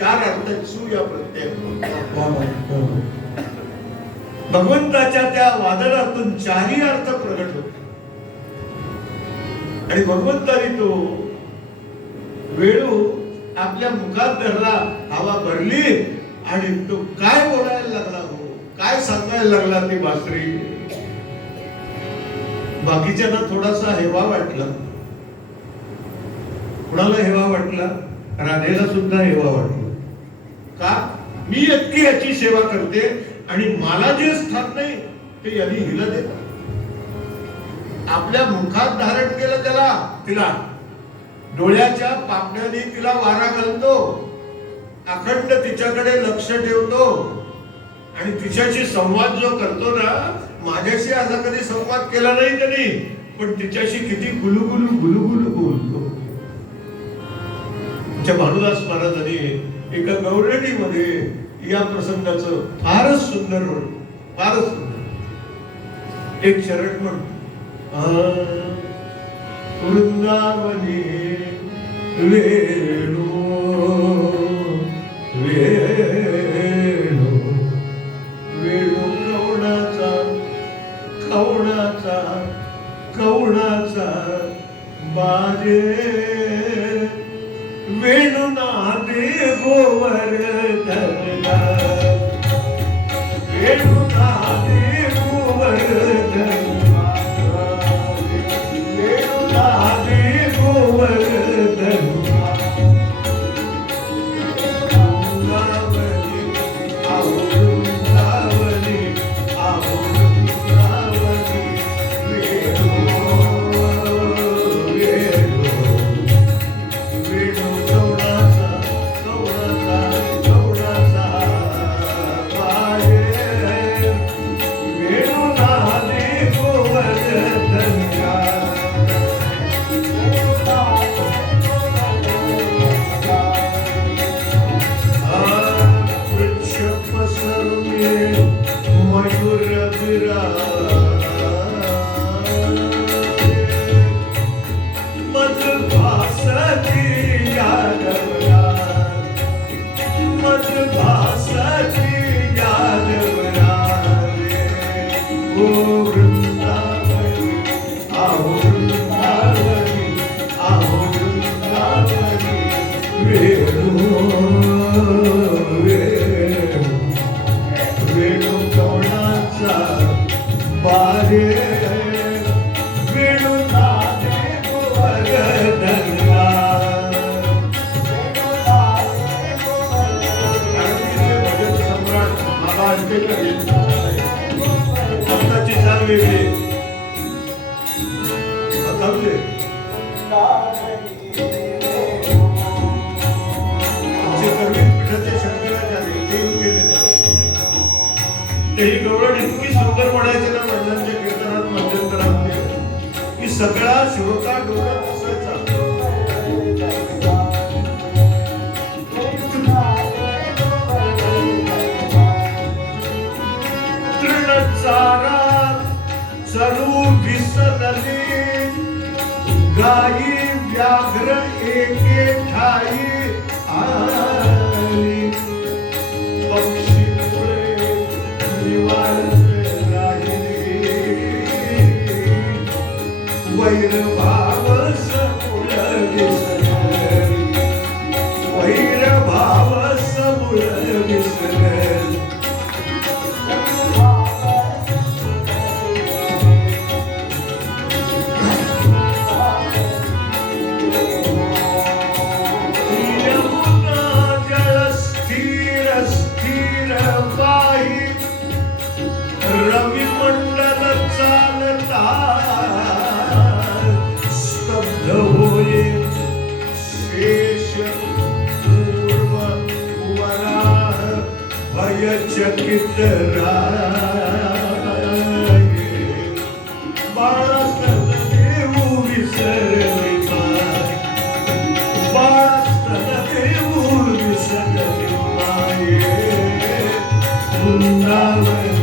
4 अर्थ सु या प्रत्यय. भगवंताच्या त्या वादळातून 4ही अर्थ प्रगट होते आणि भगवंताने तो वेळू आपल्या मुखात धरला, हवा भरली आणि तो काय बोलायला लागला, हो काय सांगायला लागला ती बासरी. बाकीच्यांना थोडासा हेवा वाटला. कुणाला हेवा वाटला, राधेला सुद्धा हेवा वाटला. का, मी इतकी याची सेवा करते आणि मला जे स्थान नाही ते यांनी हिला देतात. आपल्या मुखात धारण केलं त्याला, तिला डोळ्याच्या पापण्याने तिला वारा घालतो, अखंड तिच्याकडे लक्ष ठेवतो आणि तिच्याशी संवाद जो करतो ना, माझ्याशी असा कधी संवाद केला नाही त्यांनी, पण तिच्याशी किती गुलुगुलू गुलुगुलू बोलतो. आमच्या भानुदास महाराजांनी एका गौरडीमध्ये या प्रसंगाचं फारच सुंदर वर्णन, फारच सुंदर एक शरण म्हणतो. वृंदावनी वेणू वेणू वेणू कवणाचा कवणाचा कवणाचा बाजे वेणू नादे गोवर्धना वेणू नादे गोवर्धना वेणू नादे गोवर्धना सगळा श्रोता डोळ्यात असायचा. तृण चारा चरू विसरली, गायी व्याघ्र एके ठाई आली, पक्षी फुले निवांत राहिली, वैरभाव समूळ विसरली, वैरभाव समूळ विसरली. रविमंडल चालता स्तब्ध होये, शेष पूर्व वराह भयचकित राये, बाळस्तन देऊ विसरले माये, बाळस्तन देऊ विसरले माये. वृंदावन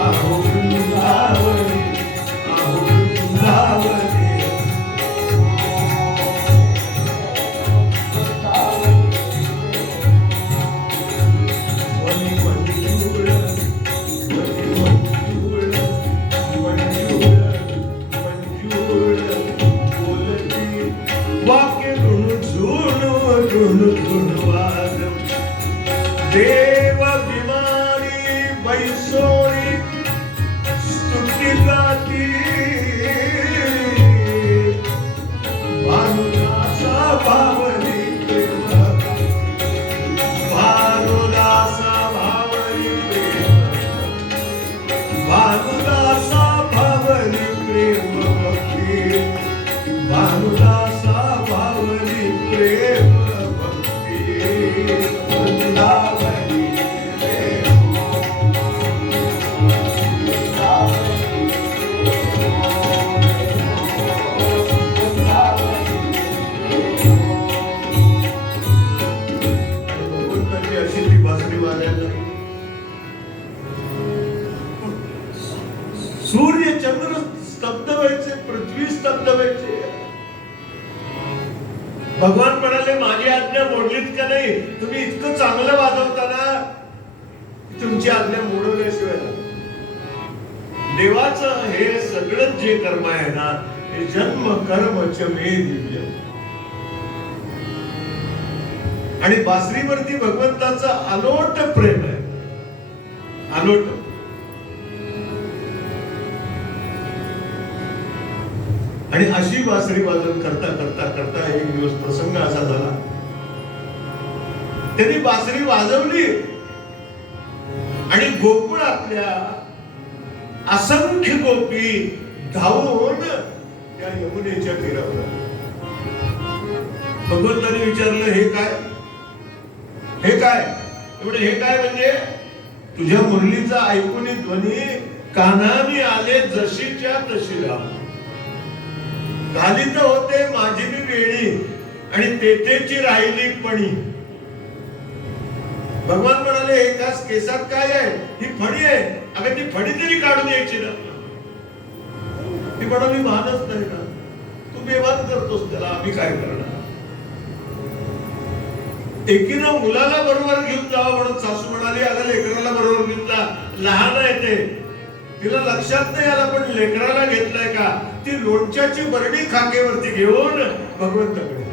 आहो वृंदावनी, आहो वृंदावनी. वनी मंजूळ, वनी मंजूळ, मंजूळ, मंजूळ बोलती, वाक्य ऋण वाद, देव विमानी बैसोरी स्तुती गाती, भानुदासा भावनी प्रेम, भानुदासा भावनी प्रेम, भानुदासा भावनी प्रेम भक्ती, भानुदासा भावनी प्रेम भक्ती. वृंदावनी सूर्य चंद्र स्तब्ध व्हायचे, पृथ्वी स्तब्ध व्हायचे. भगवान म्हणाले माझी आज्ञा मोडलीत का नाही, तुम्ही इतकं चांगलं वाजवताना तुमची आज्ञा मोडवल्याशिवाय. देवाचं हे सगळं जे कर्म आहे ना, हे जन्म कर्म च मे दिव्य. आणि बासरीवरती भगवंताचं अलोट प्रेम आहे, अलोट. आणि अशी बासरी वादन करता करता करता एक दिवस प्रसंग असा झाला, त्यांनी बासरी वाजवली आणि गोकुळातल्या असंख्य गोपी धावून त्या यमुनेच्या तीरावर. भगवंताने विचारलं हे काय, हे काय? एवढे हे काय म्हणजे तुझ्या मुरलीचा ऐकून ध्वनी कानाने आले जशीच्या तशी राह. खाली तर होते माझी मी वेळी आणि तेथेची राहिली पणी. भगवान म्हणाले हे कास केसात काय आहे, ही फणी आहे. अगं ती फणी तरी काढून यायची ना. ती म्हणाली भानच नाही ना, तू बेभान करतोस त्याला, आम्ही काय करणार. एकीनं मुलाला बरोबर घेऊन जावं म्हणून सासू म्हणाली अगं लेकराला बरोबर घेऊन जा, लहान आहे ते. तिला लक्षात नाही आला पण लेकराला घेतलंय का. ती लोणच्याची बरणी खाकेवरती घेऊन भगवंताकडे.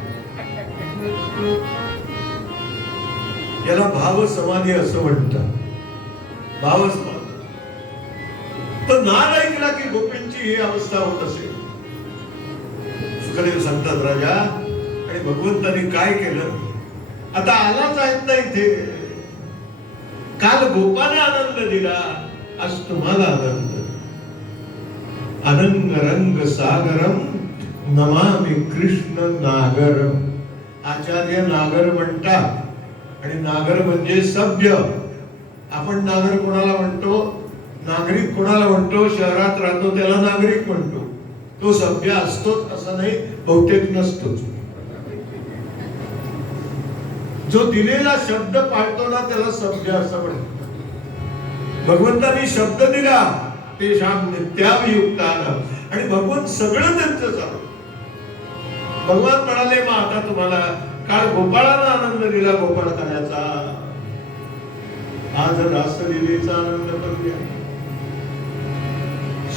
याला भाव समाधी असं म्हणतात, भाव समाधी. तर नाद ऐकला की गोपींची ही अवस्था होत असेल. सुखदेव सांगतात राजा, आणि भगवंतानी काय केलं. आता आलाच आहेत ना इथे. काल गोपाने आनंद दिला, आज तुम्हाला आनंद. अनंग रंग सागरम नमामि कृष्ण नागरम. आचार्य नागर म्हणतात, आणि नागर म्हणजे सभ्य. आपण नागर कोणाला म्हणतो, नागरिक कोणाला म्हणतो, शहरात राहतो त्याला नागरिक म्हणतो. तो सभ्य असतोच असं नाही, बहुतेक नसतोच. जो दिलेला शब्द पाळतो ना त्याला सभ्य असं म्हणतात. भगवंतांनी शब्द दिला ते शाम नित्याभियुक्तानं, आणि भगवंत सगळं त्यांचं चालू. भगवान म्हणाले मग आता तुम्हाला काल गोपाळाला आनंद दिला गोपाळ करायचा, आज रासलीलेचा आनंद करूया.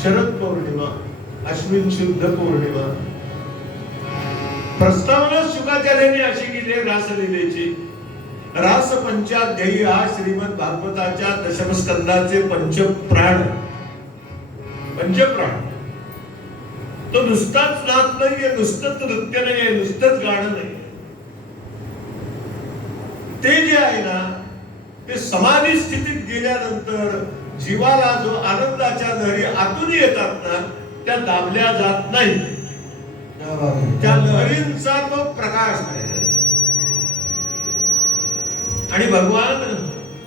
शरद पौर्णिमा, अश्विन शुद्ध पौर्णिमा, प्रस्तावना शुकाचार्यांनी अशी केली आहे रासलीलेची. रास पंचाध्यायी हा श्रीमद भागवताच्या दशम स्कंदाचे पंचप्राण. पंचप्राण तो नुसताच नाच नाहीये, नुसतंच नृत्य नाहीये, नुसतंच गाणं नाही. ते जे आहे ना ते समाधी स्थितीत गेल्यानंतर जीवाला जो आनंदाच्या लहरी आतून येतात ना त्या दाबल्या जात नाही, त्या लहरींचा तो प्रकाश आहे. आणि भगवान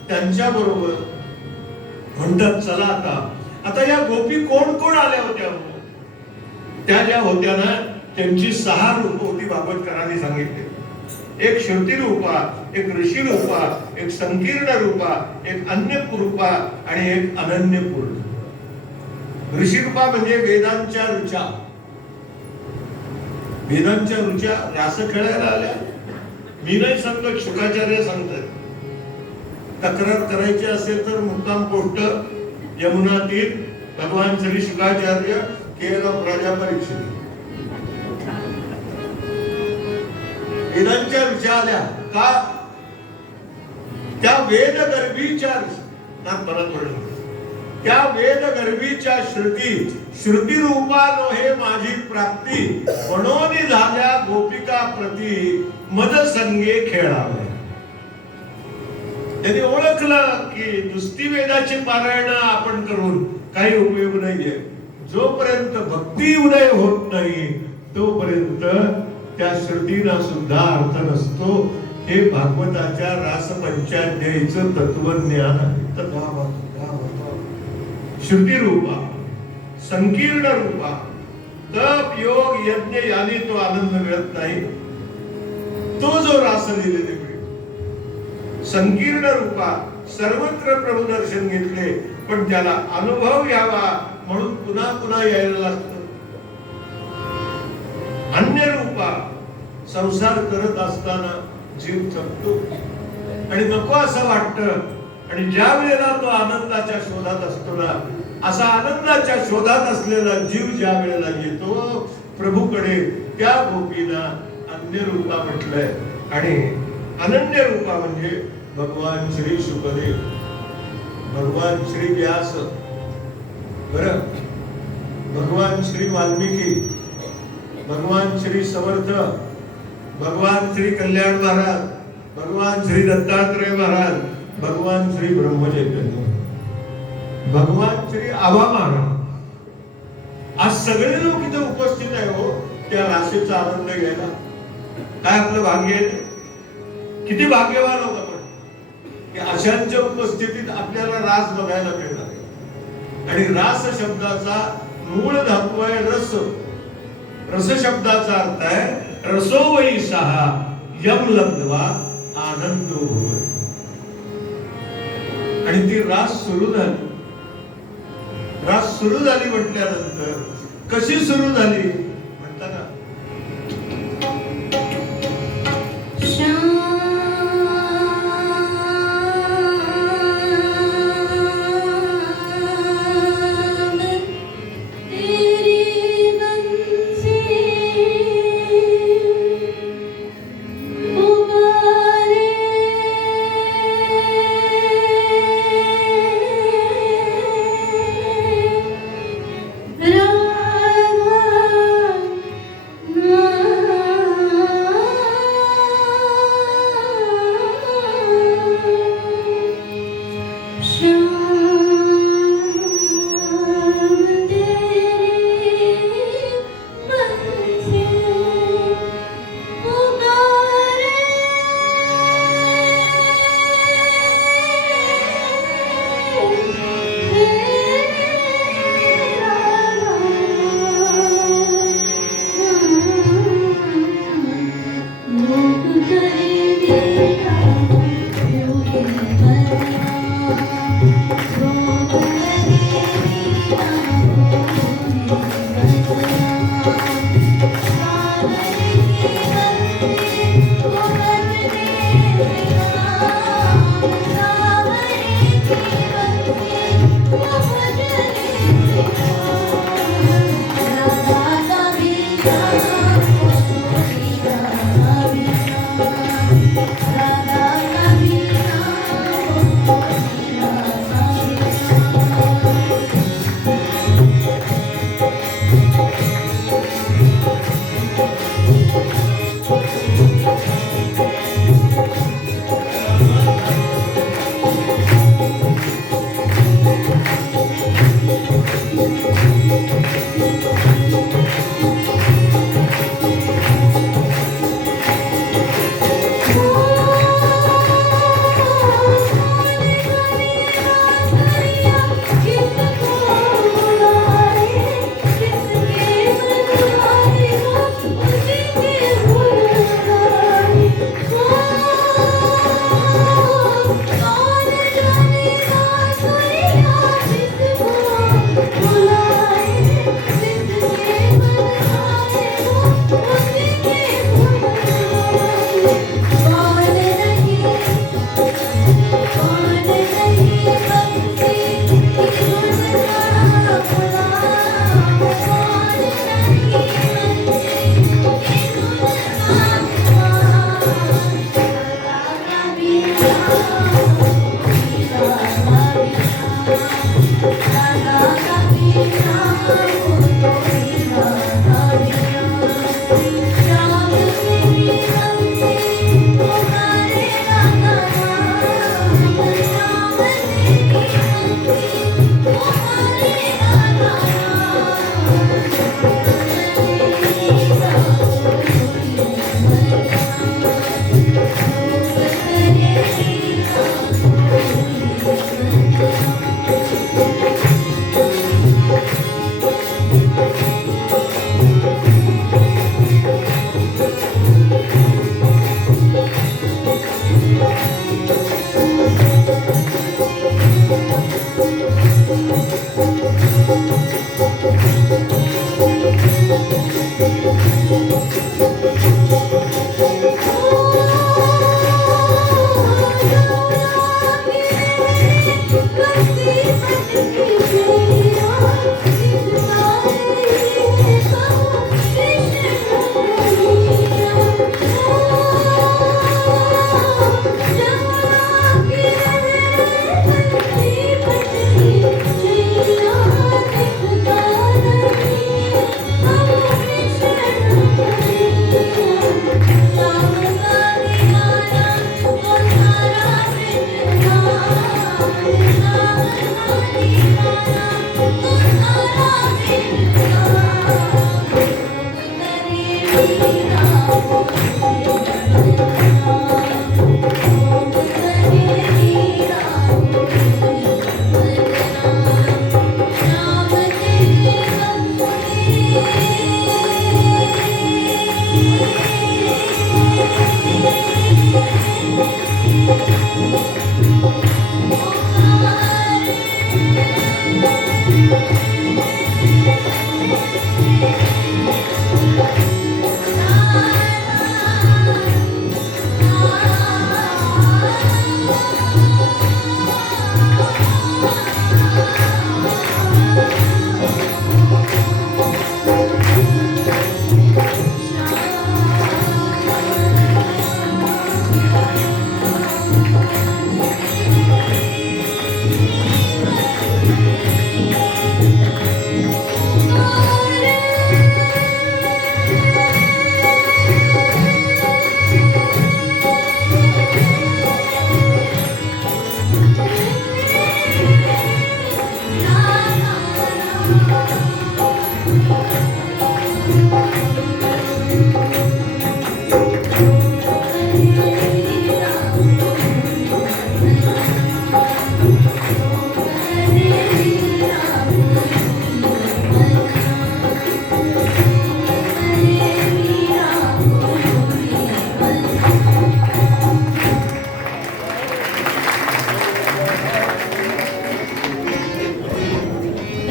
त्यांच्या बरोबर म्हणतात चला आता या गोपी कोण कोण आल्या होत्या. त्या ज्या होत्या ना त्यांची 6 रूप होती भागवतकारांनी सांगितले. एक श्रुती रूपा, एक ऋषी रूपा, एक संकीर्ण रूपा, एक अन्य रूपा आणि एक अनन्य पूर्ण. ऋषी रूपा म्हणजे वेदांच्या ऋचा. वेदांच्या ऋचा रास खेळायला आल्या. मी नाही सांगतो, शुकाचार्य सांगतात. तक्रार करायची असेल तर मुक्काम पोस्ट यमुना तीर, भगवान श्री शुकाचार्य, केर ऑफ राजा परीक्षित. वेदांच्या ऋचा आल्या का? त्या वेद गर्भीच्या त्या वेद गर्भीच्या श्रुती रूपा नोहे माझी प्राप्ती, म्हणून झाल्या गोपिका प्रती मद संगे खेळावे. त्यांनी ओळखलं की नुसती वेदाची पारायण आपण करून काही उपयोग नाहीये. जोपर्यंत भक्ती उदय होत नाही तोपर्यंत त्या श्रुतीला सुद्धा अर्थ नसतो. हे भागवताच्या रास पंचाध्यायीचं तत्वज्ञान आहे. श्रुती रूपा, संकीर्ण रूपा, तप योग यज्ञ याने तो आनंद मिळत नाही. तो जो रासलीलेने मिळतो. संकीर्ण रूपा, सर्वत्र प्रभू दर्शन घेतले पण त्याला अनुभव यावा म्हणून पुन्हा पुन्हा यायला लागतं. अन्य रूपा, संसार करत असताना जीव थकतो आणि नको असं वाटतं. आणि ज्या वेळेला तो आनंदाच्या शोधात असतो ना, असा आनंदाच्या शोधात असलेला जीव ज्या वेळेला येतो प्रभूकडे, त्या गोपीना अन्य रूपा म्हटलंय. आणि अनन्य रूपा म्हणजे भगवान श्री शुकदेव, भगवान श्री व्यास, बरं, भगवान श्री वाल्मिकी, भगवान श्री समर्थ, भगवान श्री कल्याण महाराज, भगवान श्री दत्तात्रय महाराज, भगवान श्री ब्रह्मचैतन्य, भगवान श्री आबा महाराज. आज सगळे लोक इथे उपस्थित आहे हो त्या रासेचा आनंद घ्यायला. काय आपलं भाग्य आहे. किती भाग्यवान होत आपण की अशांच्या उपस्थितीत आपल्याला रास बघायला मिळणार. आणि रास शब्दाचा मूळ धातू आहे रस. रस शब्दाचा अर्थ आहे रसो वै सहा यम लब्ध्वा आनंदो भवति. आणि ती रास सुरू झाली. रास सुरू झाली म्हटल्यानंतर कशी सुरू झाली म्हणता ना,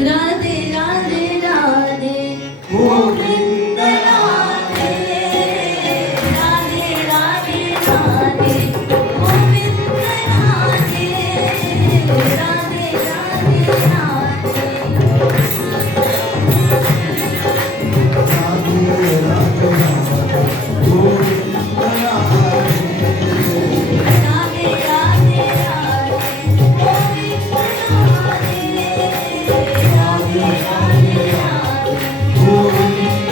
राधे राधे राधे गोविंद राधे राधे राधे राधे गोविंद राधे राधे राधे राधे राधे राधे राधे गोविंद राधे राधे राधे राधे गोविंद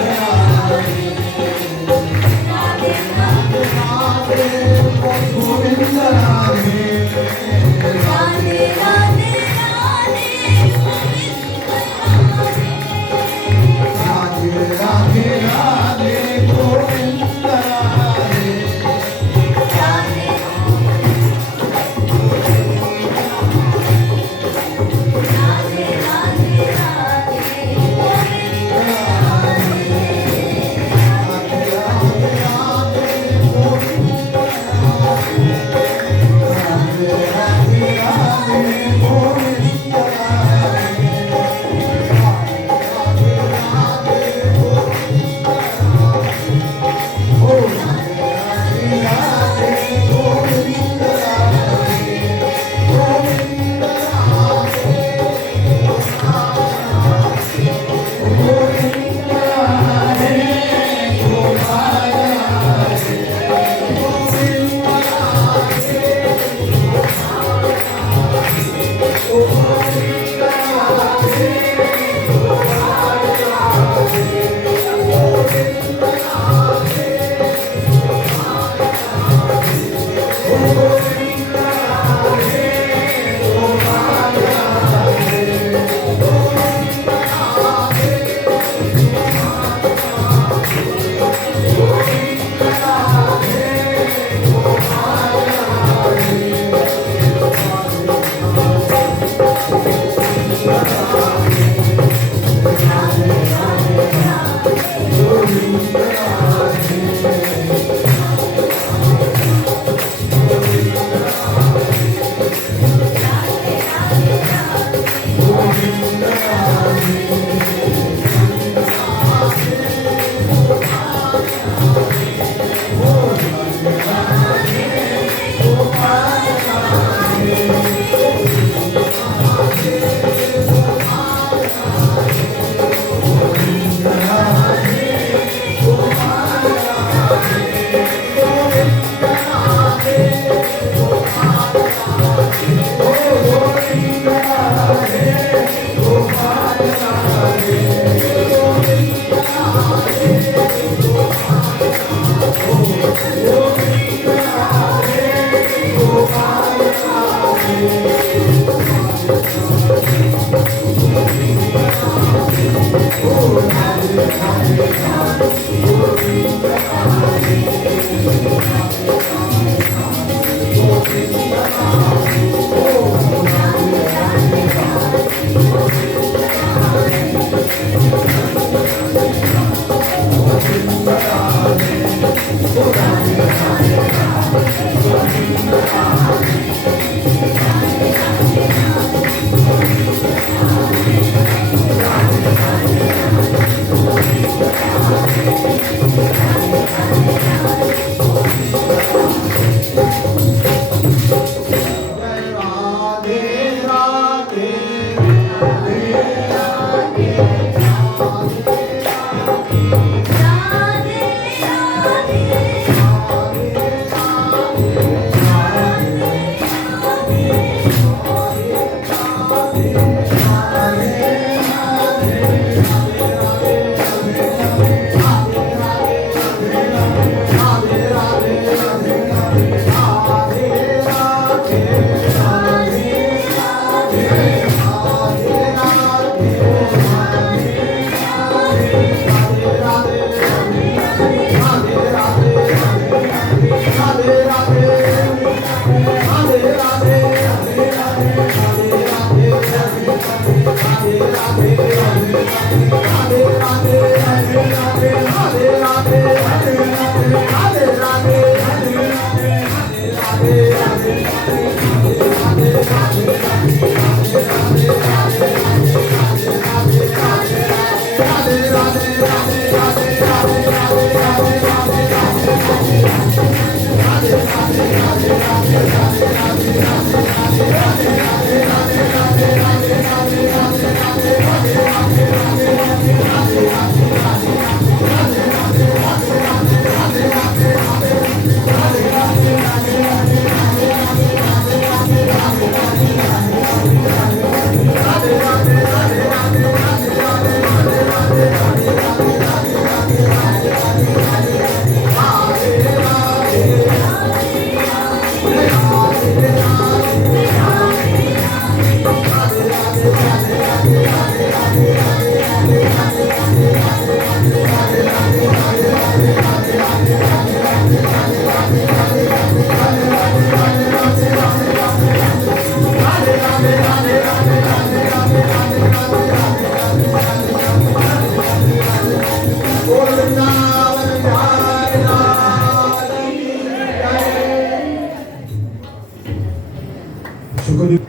सुखदेव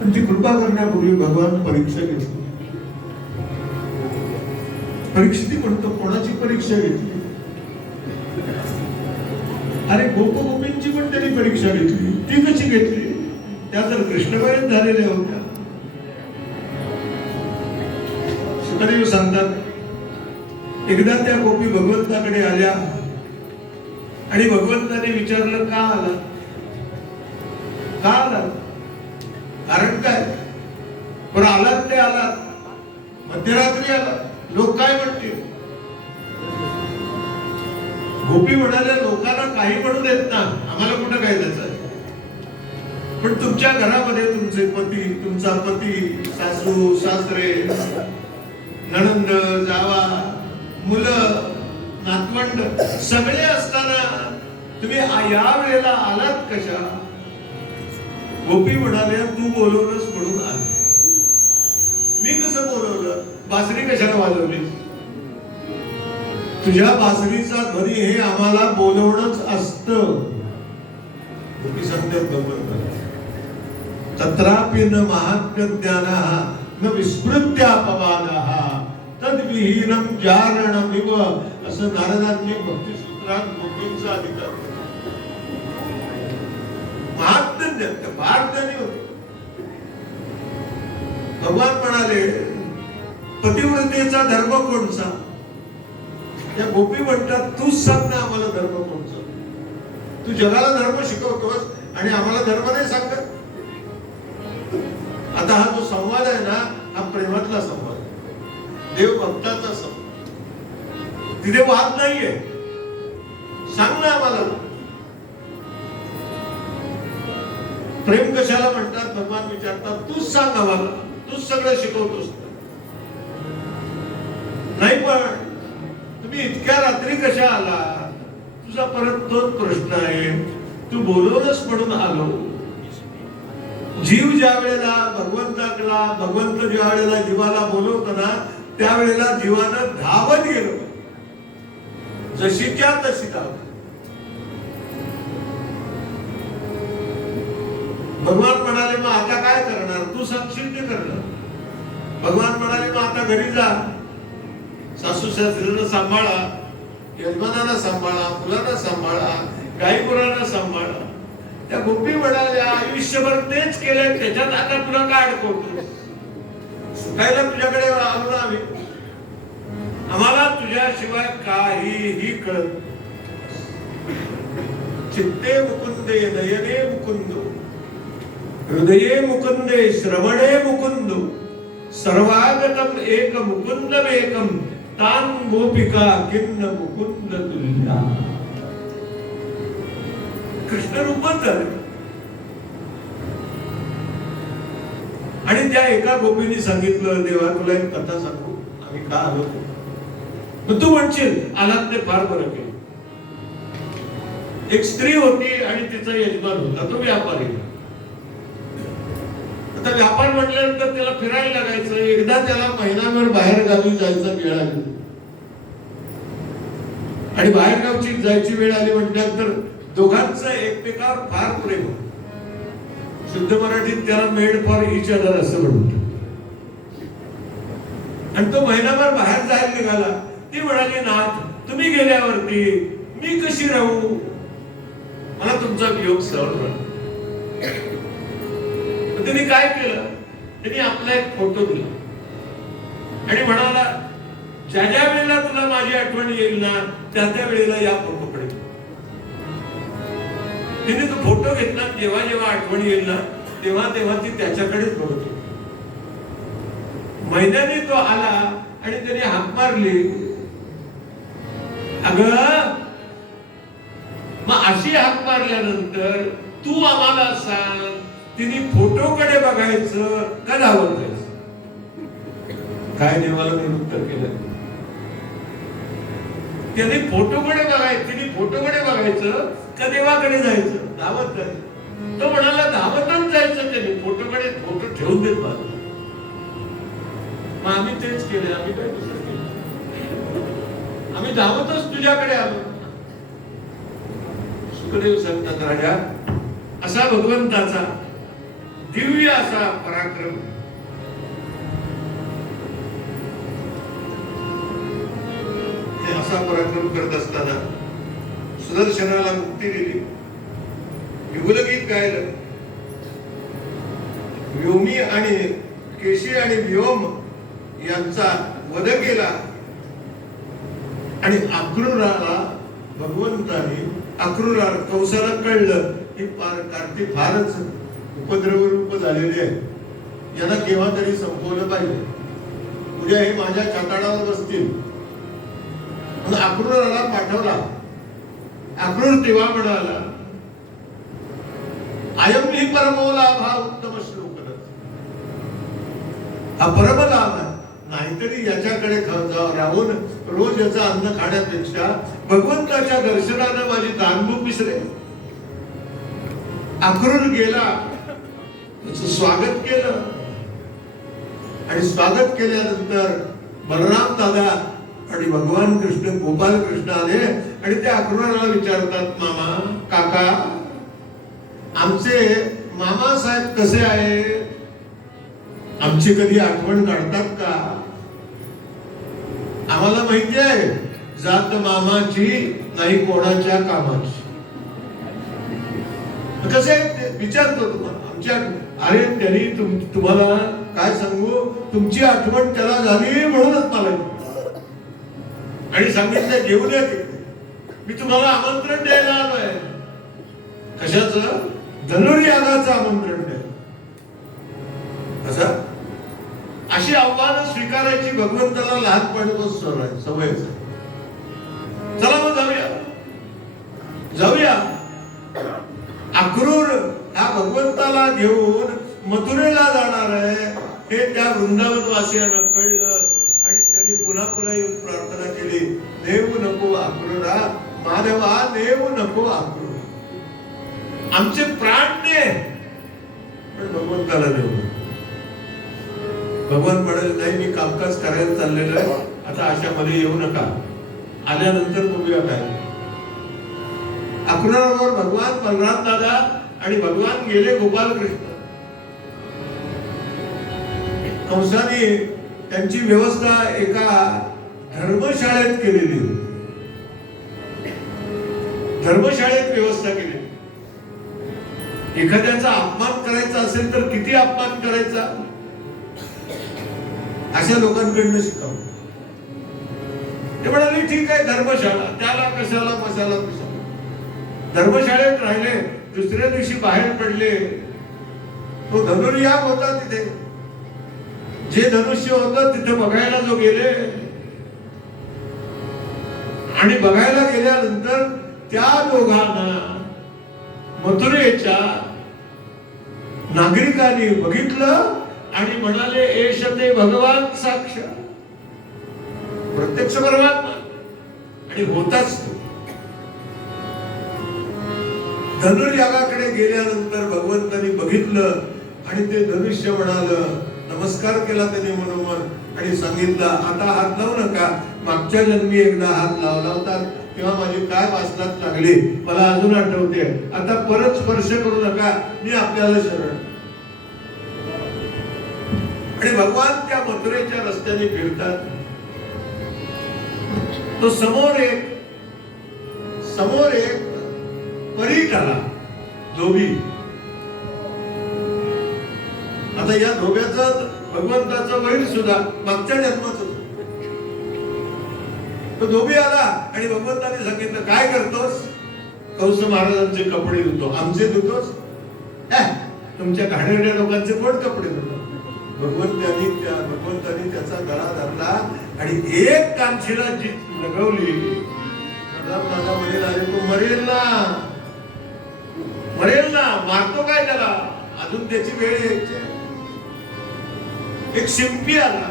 पण ती कृपा करण्यापूर्वी भगवान परीक्षा घेतली. परीक्षिती म्हणतो कोणाची परीक्षा घेतली? अरे गोपगोपींची पण त्यांनी परीक्षा घेतली. ती कशी घेतली? त्या तर कृष्णवयच झालेल्या होत्या. सुखदेव सांगतात एकदा त्या गोपी भगवंताकडे आल्या आणि भगवंताने विचारलं का आला, का आला, कारण काय? पण आलात ते आलात, मध्यरात्री आलात, लोक काय म्हणतील? गोपी म्हणाल्या लोकांना काही म्हणू देत ना, आम्हाला कुठं काय द्यायचं, पण तुमच्या घरामध्ये तुमचे पती, तुमचा पती, सासू सासरे, नणंद जावा, मुलं नातवंड सगळे असताना तुम्ही या वेळेला आलात कशा? गोपी म्हणाल्या तू बोलवलंस म्हणून आले. मी कसं बोलवलं? बासरी कशाला वाजवली? तुझ्या बासरीचा ध्वनी हे आम्हाला बोलवणंच असतं. गोपी सांगतात भगवंताला तत्रापि न महात्म्य ज्ञानः न विस्मृत्यापमानः तद्विहीनं जारणमिव असं नारदांनी भक्तिसूत्रात गोपींचा अधिकार. महात्म्य भारताने होते. भगवान म्हणाले पतिव्रतेचा धर्म कोणचा? त्या गोपी म्हणतात तूच सांग ना आम्हाला धर्म कोणचा. तू जगाला धर्म शिकवतोस आणि आम्हाला धर्म नाही सांगत. आता हा जो संवाद आहे ना हा प्रेमातला संवाद, देव भक्ताचा संवाद. तिथे वाद नाहीये. सांग ना आम्हाला प्रेम कशाला म्हणतात? भगवान विचारतात तूच सांग आम्हाला, तूच सगळं शिकवतोस. नाही पण तुम्ही इतक्या रात्री कशा आला? तुझा परत तोच प्रश्न आहे. तू बोलवलंस म्हणून आलो. जीव ज्या वेळेला भगवंताकडला, भगवंत ज्या वेळेला जीवाला बोलवतो ना त्यावेळेला जीवानं धावत गेलो, जशीच्या तशी धावत. भगवान म्हणाले मग आता काय करणार? तू सांगशील ते करणार. भगवान म्हणाले मग आता घरी जा, सासू सासऱ्यांना सांभाळा, यजमानांना सांभाळा, मुलांना सांभाळा, गाई गुरांना सांभाळा. त्या गोपी म्हणाल्या आयुष्यभर तेच केलंय, त्याच्यात आता तुला काय अडकवतो? सुखायला तुझ्याकडे आलो ना आम्ही, आम्हाला तुझ्याशिवाय काहीही कळत. चित्ते मुकुंदे नयने मुकुंदो हृदये मुकुंदे श्रवणे मुकुंदो सर्वागतम एक मुकुंदमेकम तान गोपिका किन्न मुकुंद तुल्या. कृष्ण रूपच झाले. आणि त्या एका गोपीने सांगितलं देवा तुला एक कथा सांगू, आम्ही का आलो. मग तू म्हणशील आलात ते फार बरं केलं. एक स्त्री होती आणि तिचा यजमान होता, तो व्यापारी. आता व्यापार म्हटल्यानंतर त्याला फिरायला लागायचं. एकदा त्याला महिनाभर बाहेर गावी जायचा वेळ आली आणि बाहेर गावची जायची वेळ आली म्हटल्यानंतर दोघांचं एकमेकावर फार प्रेम होतं. शुद्ध मराठीत त्याला मेड फॉर इच अदर असं म्हणतात. आणि तो महिनाभर बाहेर जायला निघाला. ती म्हणाली नाथ तुम्ही गेल्यावरती मी कशी राहू, मला तुमचा वियोग सहन होणार. त्यांनी काय केलं, त्यांनी आपला एक फोटो दिला आणि म्हणाला ज्या ज्या वेळेला तुला माझी आठवण येईल ना त्या त्या वेळेला या फोटोकडे. तिने तो फोटो घेतला. जेव्हा जेव्हा आठवण येईल ना तेव्हा तेव्हा ती त्याच्याकडेच बघत होती. महिन्याने तो आला आणि त्याने हाक मारली, अगं मग अशी हाक मारल्यानंतर तू आम्हाला सांग तिने फोटोकडे बघायचं का धावत जायचं? काय देवाला निरुक्त केलं? त्यांनी फोटोकडे बघायचं का देवाकडे जायचं? धावत जायचं. तो म्हणाला धावतच जायचं. त्यांनी फोटो ठेवून देत बाजूला. मग आम्ही तेच केले. आम्ही काय दुसरं केलं? आम्ही धावतच तुझ्याकडे आलो. सुखदेव सांगतात, राजा असा भगवंताचा दिव्य असा पराक्रम असा पराक्रम करत असताना सुदर्शनाला मुक्ती दिली. युगलगीत गायलं. व्योमी आणि केशी आणि व्योम यांचा वध केला आणि अक्रूराला भगवंताने कंसाला कळलं की कार्तिक फारच उपद्रव रूप झालेले आहे. यांना केव्हा तरी संपवलं पाहिजे. उद्या हे माझ्या छाताडावर बसतील. म्हणून अक्रूराला पाठवला. अक्रूर तेव्हा म्हणाला, अयम ही परमो लाभ हा उत्तम श्लोक हा परम लाभ आहे. नाहीतरी याच्याकडे राहून रोज याचं अन्न खाण्यापेक्षा भगवंताच्या दर्शनानं माझी दानभूक विसरेल. अक्रूर गेला, त्याचं स्वागत केलं आणि स्वागत केल्यानंतर बलराम दादा आणि भगवान कृष्ण गोपाल कृष्ण आले आणि ते अक्रूराला विचारतात, मामा काका आमचे मामा साहेब कसे आहेत? आमची कधी आठवण काढतात का? आम्हाला माहिती आहे जात मामाची नाही कोणाच्या कामाची. कसे विचारतो तुम्हाला आमची अरे त्यांनी तुम्हाला काय सांगू, तुमची आठवण त्याला झाली म्हणूनच मला आणि सांगितलं घेऊन या तिकडे. मी तुम्हाला आमंत्रण द्यायला आलोय. कशाचं? धनुर्यागाचं आमंत्रण द्या. असं अशी आव्हानं स्वीकारायची भगवंताला लहानपणापासून सवय. चला मग जाऊया. अक्रूर हा भगवंताला घेऊन मथुरेला जाणार आहे हे त्या वृंदावन वासियांना कळलं आणि त्यांनी पुन्हा येऊन प्रार्थना केली, नेऊ नको अक्रूरा माधवा, नेऊ नको अक्रूर, आमचे प्राण दे पण भगवंताला नेऊ. भगवान म्हणाले, नाही मी कामकाज करायला चाललेलं आहे, आता अशामध्ये येऊ नका, आल्यानंतर बघूया काय. अक्रूरावर भगवान बलराम दादा आणि भगवान गेले गोपाल कृष्ण. कंसाने त्यांची व्यवस्था एका धर्मशाळेत केलेली होती. धर्मशाळेत व्यवस्था केली. एखाद्याचा अपमान करायचा असेल तर किती अपमान करायचा अशा लोकांकडनं शिकावं. ते म्हणाले ठीक आहे धर्मशाळा, त्याला कशाला मशाला कशाला. धर्मशाळेत राहिले. दुसऱ्या दिवशी बाहेर पडले. तो धनुर्याग होता तिथे. जे धनुष्य होतं तिथे बघायला जो गेले आणि बघायला गेल्यानंतर त्या दोघांना मथुरेच्या नागरिकांनी बघितलं आणि म्हणाले, एष ते भगवान साक्षात, प्रत्यक्ष परमात्मा. आणि होताच तो. धनुर्यागाकडे गेल्यानंतर भगवंतांनी बघितलं आणि ते धनुष्य म्हणालं, नमस्कार केला त्याने मनोमन आणि सांगितलं, आता हात लावू नका, मागच्या जन्मी एकदा हात लावला होता तेव्हा माझी काय वासनात लागली मला अजून आठवते, आता परत स्पर्श करू नका, मी आपल्याला शरण. आणि भगवान त्या मथुरेच्या रस्त्याने फिरतात. तो समोर एक परीट आला, धोबी. आता या धोब्याचं भगवंताचं वैर सुद्धा मागच्या जन्माचं. तो धोबी आला आणि भगवंताने सांगितलं, काय करतोस? कंस महाराजांचे कपडे धुतो. आमचे धुतोस? तुमच्या घाणेरड्या लोकांचे कोण कपडे धुतो? भगवंतानी त्याचा गळा धरला आणि एक कांशीला जी लगवली. दादा म्हणेल, अरे तो मरेल ना, मारतो काय त्याला, अजून त्याची वेळ यायची. एक शिंपी आला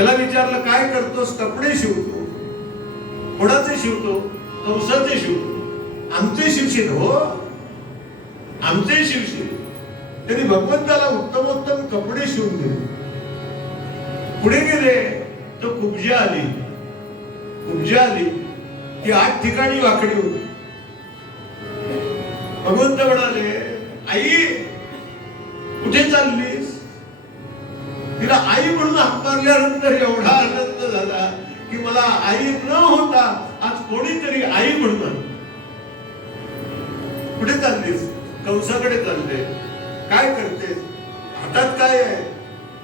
त्याला विचारलं काय करतोस? कपडे शिवतो. कोणाचे शिवतो? कंसाचे शिवतो. आमचे शिवशील? हो, आमचे शिवशील. त्यांनी भगवंताला उत्तमोत्तम कपडे शिवून दिले. पुढे गेले तर कुब्जा आली. कुब्जा आली ती 8 ठिकाणी वाकडी होती. भगवंत म्हणाले, आई कुठे चाललीस? तिला आई म्हणून हाक मारल्यानंतर एवढा आनंद झाला की मला आई न होता आज कोणीतरी आई म्हणून. कुठे चाललीस? कंसाकडे चालले. काय करते? हातात काय आहे?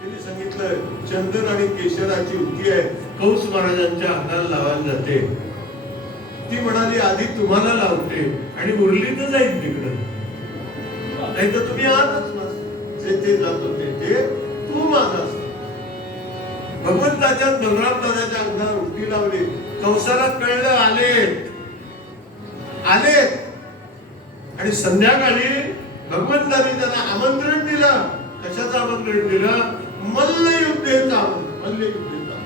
तिने सांगितलं चंदन आणि केशराची उकी आहे, कंस महाराजांच्या हाताला लावायला जाते. ती म्हणाली आधी तुम्हाला लावते आणि उरली तर जाईल तिकडं, नाही तर तुम्ही आहातच ना. जे ते जात होते ते तू माझा. भगवंताच्या बलराम दादाच्या अंगावर उलटी लावली. कंसाला कळलं आलेत आलेत. आणि संध्याकाळी भगवंताने त्यांना आमंत्रण दिलं. कशाचं आमंत्रण दिलं? मल्लयुद्धेचं आमंत्रण. मल्लयुद्धेचं.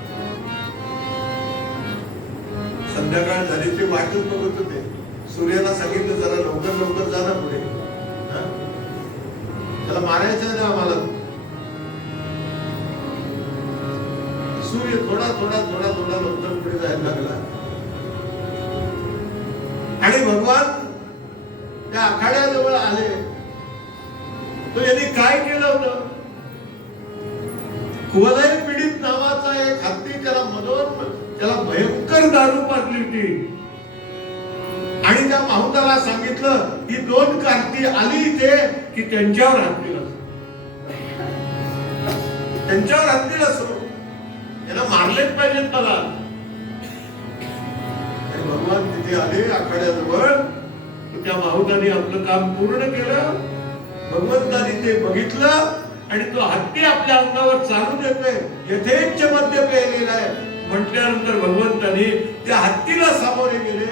संध्याकाळ झाली ते वाटच बघत होते. सूर्याला सांगितलं जरा लवकर लवकर जा ना पुढे, त्याला मारायचं ना आम्हाला. सूर्य थोडा थोडा थोडा थोडा लवकर पुढे जायला लागला. आणि भगवान त्या आखाड्याजवळ आले. तो यांनी काय केलं होतं? कुवलय पीडित नावाचा एक हत्ती त्याला त्याला भयंकर दारू पाजली होती. आणि त्या माहुताला सांगितलं की 2 कार्ती आली इथे की त्यांच्यावर हत्तीला त्यांच्यावर हत्तीला सुरू याला मारलेच पाहिजेत मला. आणि भगवान तिथे आले आखाड्याजवळ. त्या माहुताने आपलं काम पूर्ण केलं. भगवंताने ते बघितलं आणि तो हत्ती आपल्या अंगावर चालू देतोय, यथेच्छ मद्य प्यायलेला आहे म्हटल्यानंतर भगवंताने त्या हत्तीला सामोरे गेले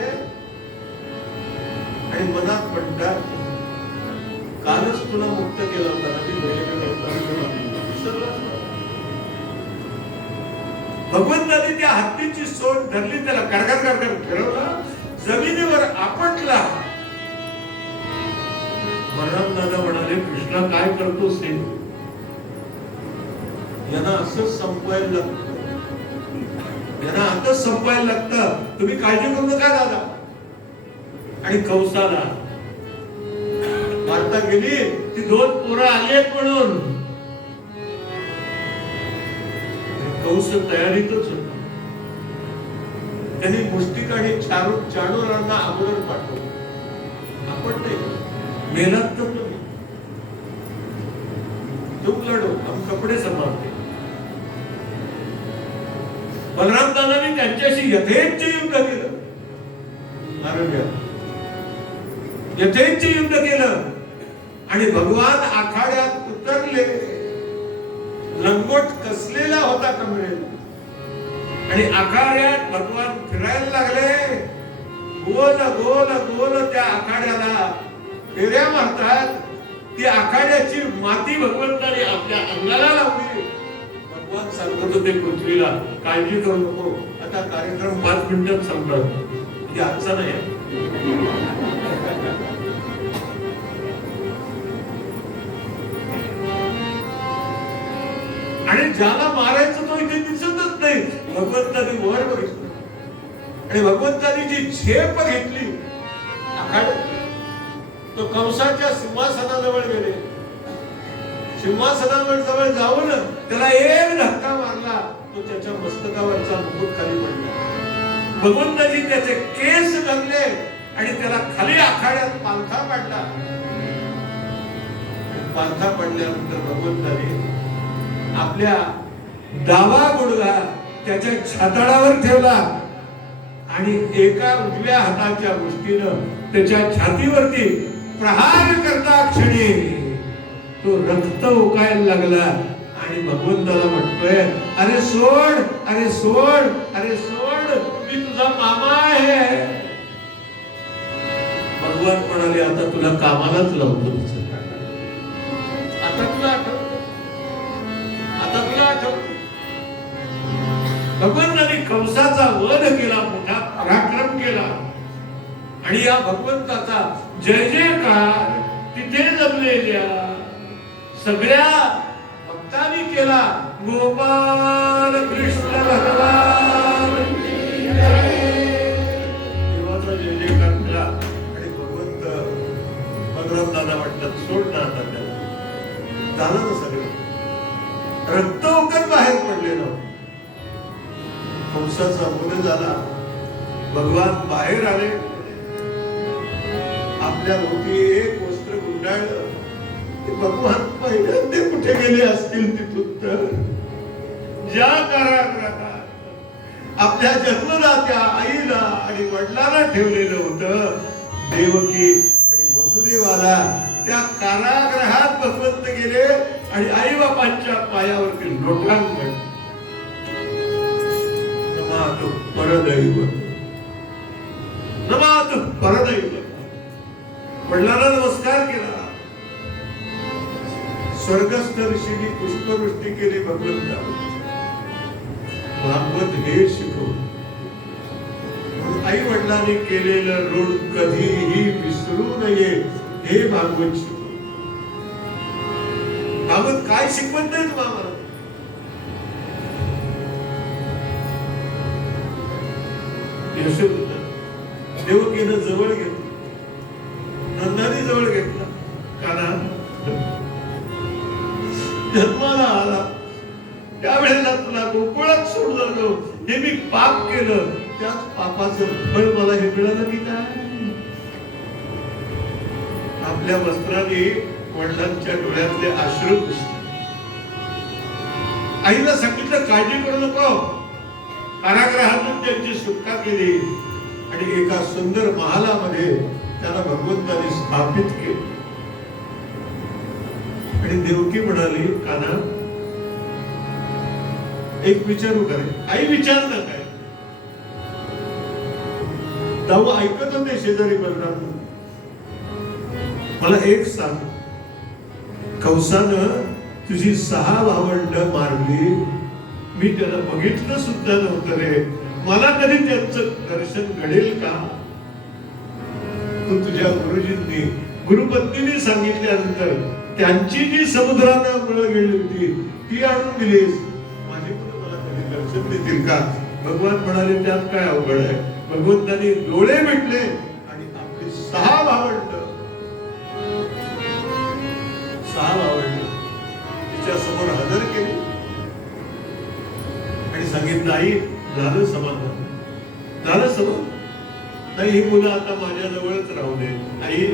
आणि मनात म्हणतात कालच तुला मुक्त केला होता ना, मी वेगवेगळं होता. भगवंताने त्या हत्तीची सोड धरली, त्याला कडकड कडकड फिरवला, जमिनीवर आपटला. बलराम दादा म्हणाले कृष्णा काय करतोस हे? यांना असंच संपवायला लागतं, यांना आताच संपवायला लागतं. तुम्ही काळजी करू नका दादा. आणि कंसाला वार्ता गेली ती 2 पोरं आलेत म्हणून. कंस तयारीतच होता. त्यांनी मुष्टिक आणि चाणूरांना अगोदर पाठवलं. आपण नाही मेहनत तो तुम लढो, हम कपडे संभाळते. बलराम दादांनी त्यांच्याशी यथेच्छ युद्ध केलं. यथेच्छ युद्ध केलं आणि भगवान आखाड्यात उतरले. लंगोट कसलेला होता कमरेला आणि आखाड्यात भगवान फिरायला लागले. गोल गोल गोल त्या आखाड्याला फेऱ्या मारतात. ती आखाड्याची माती भगवंताने आपल्या अंगाला लावली. भगवान सांगत होते पृथ्वीला काळजी करू नको, आता कार्यक्रम 5 मिनिटात संपला. म्हणजे आजचा नाही. आणि ज्याला मारायचं तो इथे दिसतच नाही. भगवंताने वर बघितलं आणि भगवंताने जी झेप घेतली आखाड्यात, तो कंसाच्या सिंहासनाजवळ गेले. सिंहासनावर जवळ जाऊन त्याला एक धक्का मारला. तो त्याच्या मस्तकावरचा मुकुट खाली पडला. भगवंताजी त्याचे केस धरले आणि त्याला खाली आखाड्यात पालथा पाडला. पालथा पडल्यानंतर भगवंताने आपल्या डावा गुडघा त्याच्या छाताडावर ठेवला आणि एका उजव्या हाताच्या मुष्टीनं त्याच्या छातीवरती प्रहार करता क्षणी तो रक्त उकायला लागला. आणि भगवंताला म्हणतोय अरे सोड, अरे सोड, अरे सोड, मी तुझा मामा आहे. भगवान म्हणाले आता तुला कामालाच लावतो. आता तुला आठवत, आता तुला आठवत. कंसाचा वध केला, मोठा पराक्रम केला आणि या भगवंताचा जय जयकार तिथे जमलेल्या सगळ्या भक्तांनी केला. गोपाल कृष्ण भगवान देवाचा जय जयकार केला आणि भगवंत भगवंतांना वाटलं सोड ना आता त्याला. झालं ना सगळं, रक्त ओकत बाहेर पडलेलं. कंसाचा वध झाला, भगवान बाहेर आले, आपल्या भोवती एक वस्त्र गुंडाळलं. ते भगवान पहिल्यांदा कुठे गेले असतील तिथून तर ज्या कारागृहात आपल्या जन्मदात्या आईला आणि वडिलांना ठेवलेलं होतं, देवकी आणि वसुदेवाला, त्या कारागृहात भगवंत गेले आणि आई बापांच्या पायावरती लोटांगण. नमातु परदैव, नमातु परदैव. वडिलांना नमस्कार केला. स्वर्गस्थ ऋषींनी पुष्पवृष्टी केली भगवंतावर. भागवत हे शिकव. आई वडिलांनी केलेलं ऋण कधीही विसरू नये हे भागवत शिकव. भागवत काय शिकवत नाही तुम्हाला? यशोदा देवकीनं जवळ घेतलं, नंदानी जवळ घेतला. काना जन्माला आला त्यावेळेला तुला गोकुळात सोडलं, हे मी पाप केलं, त्याच पापाचं फळ मला हे मिळालं की काय? आपल्या वस्त्राने वडिलांच्या डोळ्यातले अश्रू पुसले. आईला सांगितलं काळजी करू नको. कारागृहातून त्यांची सुटका केली आणि एका सुंदर महालामध्ये त्याला भगवंताने स्थापित केले. आणि देवकी म्हणाली, काना एक विचारू का रे? आई विचार ना काय. तेव्हा ऐकत होते शेजारी बलराम. मला एक सांग, कंसानं तुझी 6 भावंड मारली, मी त्याला बघितलं सुद्धा नव्हतं रे. मला कधी त्यांचं दर्शन घडेल का? तू तुझ्या गुरुजींनी, गुरुपत्नीने सांगितल्यानंतर त्यांची जी समुद्रानं मुळ गेली होती ती आणून दिलीस, माझी मुलं मला कधी दर्शन देतील का? भगवान म्हणाले, त्यात काय अवघड आहे? भगवंतांनी डोळे मिटले आणि आपली 6 भावंड तिच्या समोर हजर केली आणि सांगितलं, आई झालं समाधान, झालं समाधान. नाही, ही मुलं आता माझ्या जवळच राहू दे. आई,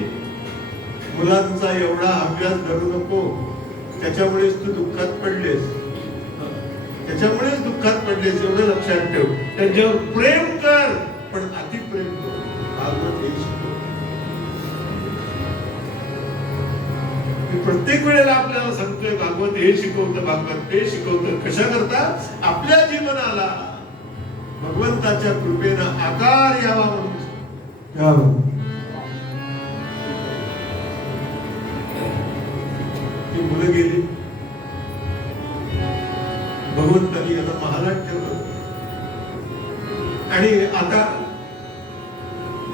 मुलांचा एवढा अभ्यास धरू नको, त्याच्यामुळेच तू दुःखात पडलेस, त्याच्यामुळेच दुःखात पडलेस, एवढं लक्षात ठेव. त्यांच्यावर प्रेम कर, पण अति प्रेम कर. भागवत हे शिकव. प्रत्येक वेळेला आपल्याला सांगतोय भागवत हे शिकवतं, भागवत ते शिकवतं. कशा करता? आपल्या जीवनाला भगवंताच्या कृपेनं आकार यावा म्हणून. ती मुलं गेली, भगवंतानी आता महालात ठेवलं आणि आता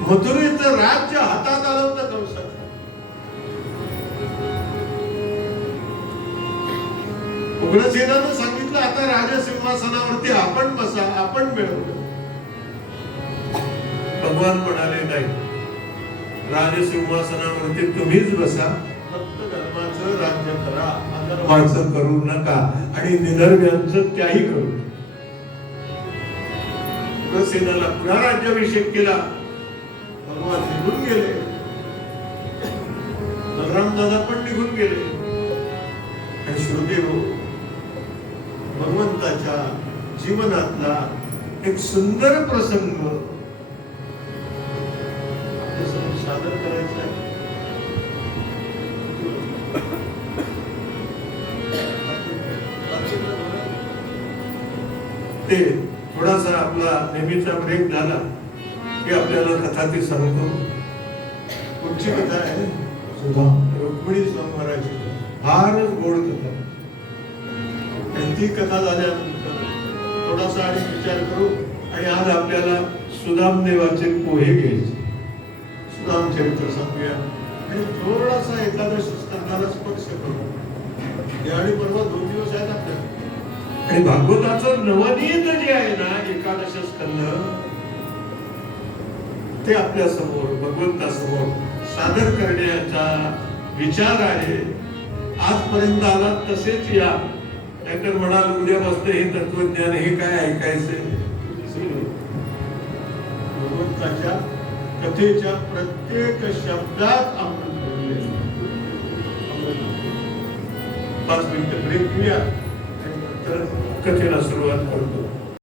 मथुरेचं राज्य हातात आलं होतं कंसाचं. उग्रसेनानं सांगितलं, आता राजसिंहासनावरती आपण बसा, आपण मिळवलं. भगवान म्हणाले, नाही, राजसिंहासनावरती तुम्हीच बसा, फक्त धर्माचं राज्य करा, अधर्माचं करू नका आणि निधर्म्यांचं त्याही करू. उग्रसेनाला पुन्हा राज्याभिषेक केला. भगवान निघून गेले, बलराम दादा पण निघून गेले आणि श्रुदेव भगवंताच्या जीवनातला एक सुंदर प्रसंग आपल्यासमोर सादर करायचा आहे. ते थोडासा आपला नेहमीचा ब्रेक झाला की आपल्याला कथा ती सांगतो. पुढची कथा आहे रुक्मिणी संहाराची. फार गोड कथा. आणि ती कथा झाल्यानंतर थोडासा आणि विचार करू आणि आज आपल्याला सुदाम देवाचे पोहे घ्यायचे. सुदाम चरित्र सांगूया आणि थोडासा एकादश स्कंदाला स्पर्श करू. दिवाळी परवा 2 दिवस आहेत आपल्याला. आणि भागवताचं नवनीत जे आहे ना एकादश स्कंद ते आपल्या समोर भगवंतासमोर सादर करण्याचा विचार आहे. आजपर्यंत आला तसेच या. नाहीतर म्हणाल उद्यापासून हे तत्वज्ञान हे काय ऐकायचे. भगवंताच्या कथेच्या प्रत्येक शब्दात आपण 5 मिनिटं ब्रेक घेऊया आणि नंतर कथेला सुरुवात करतो.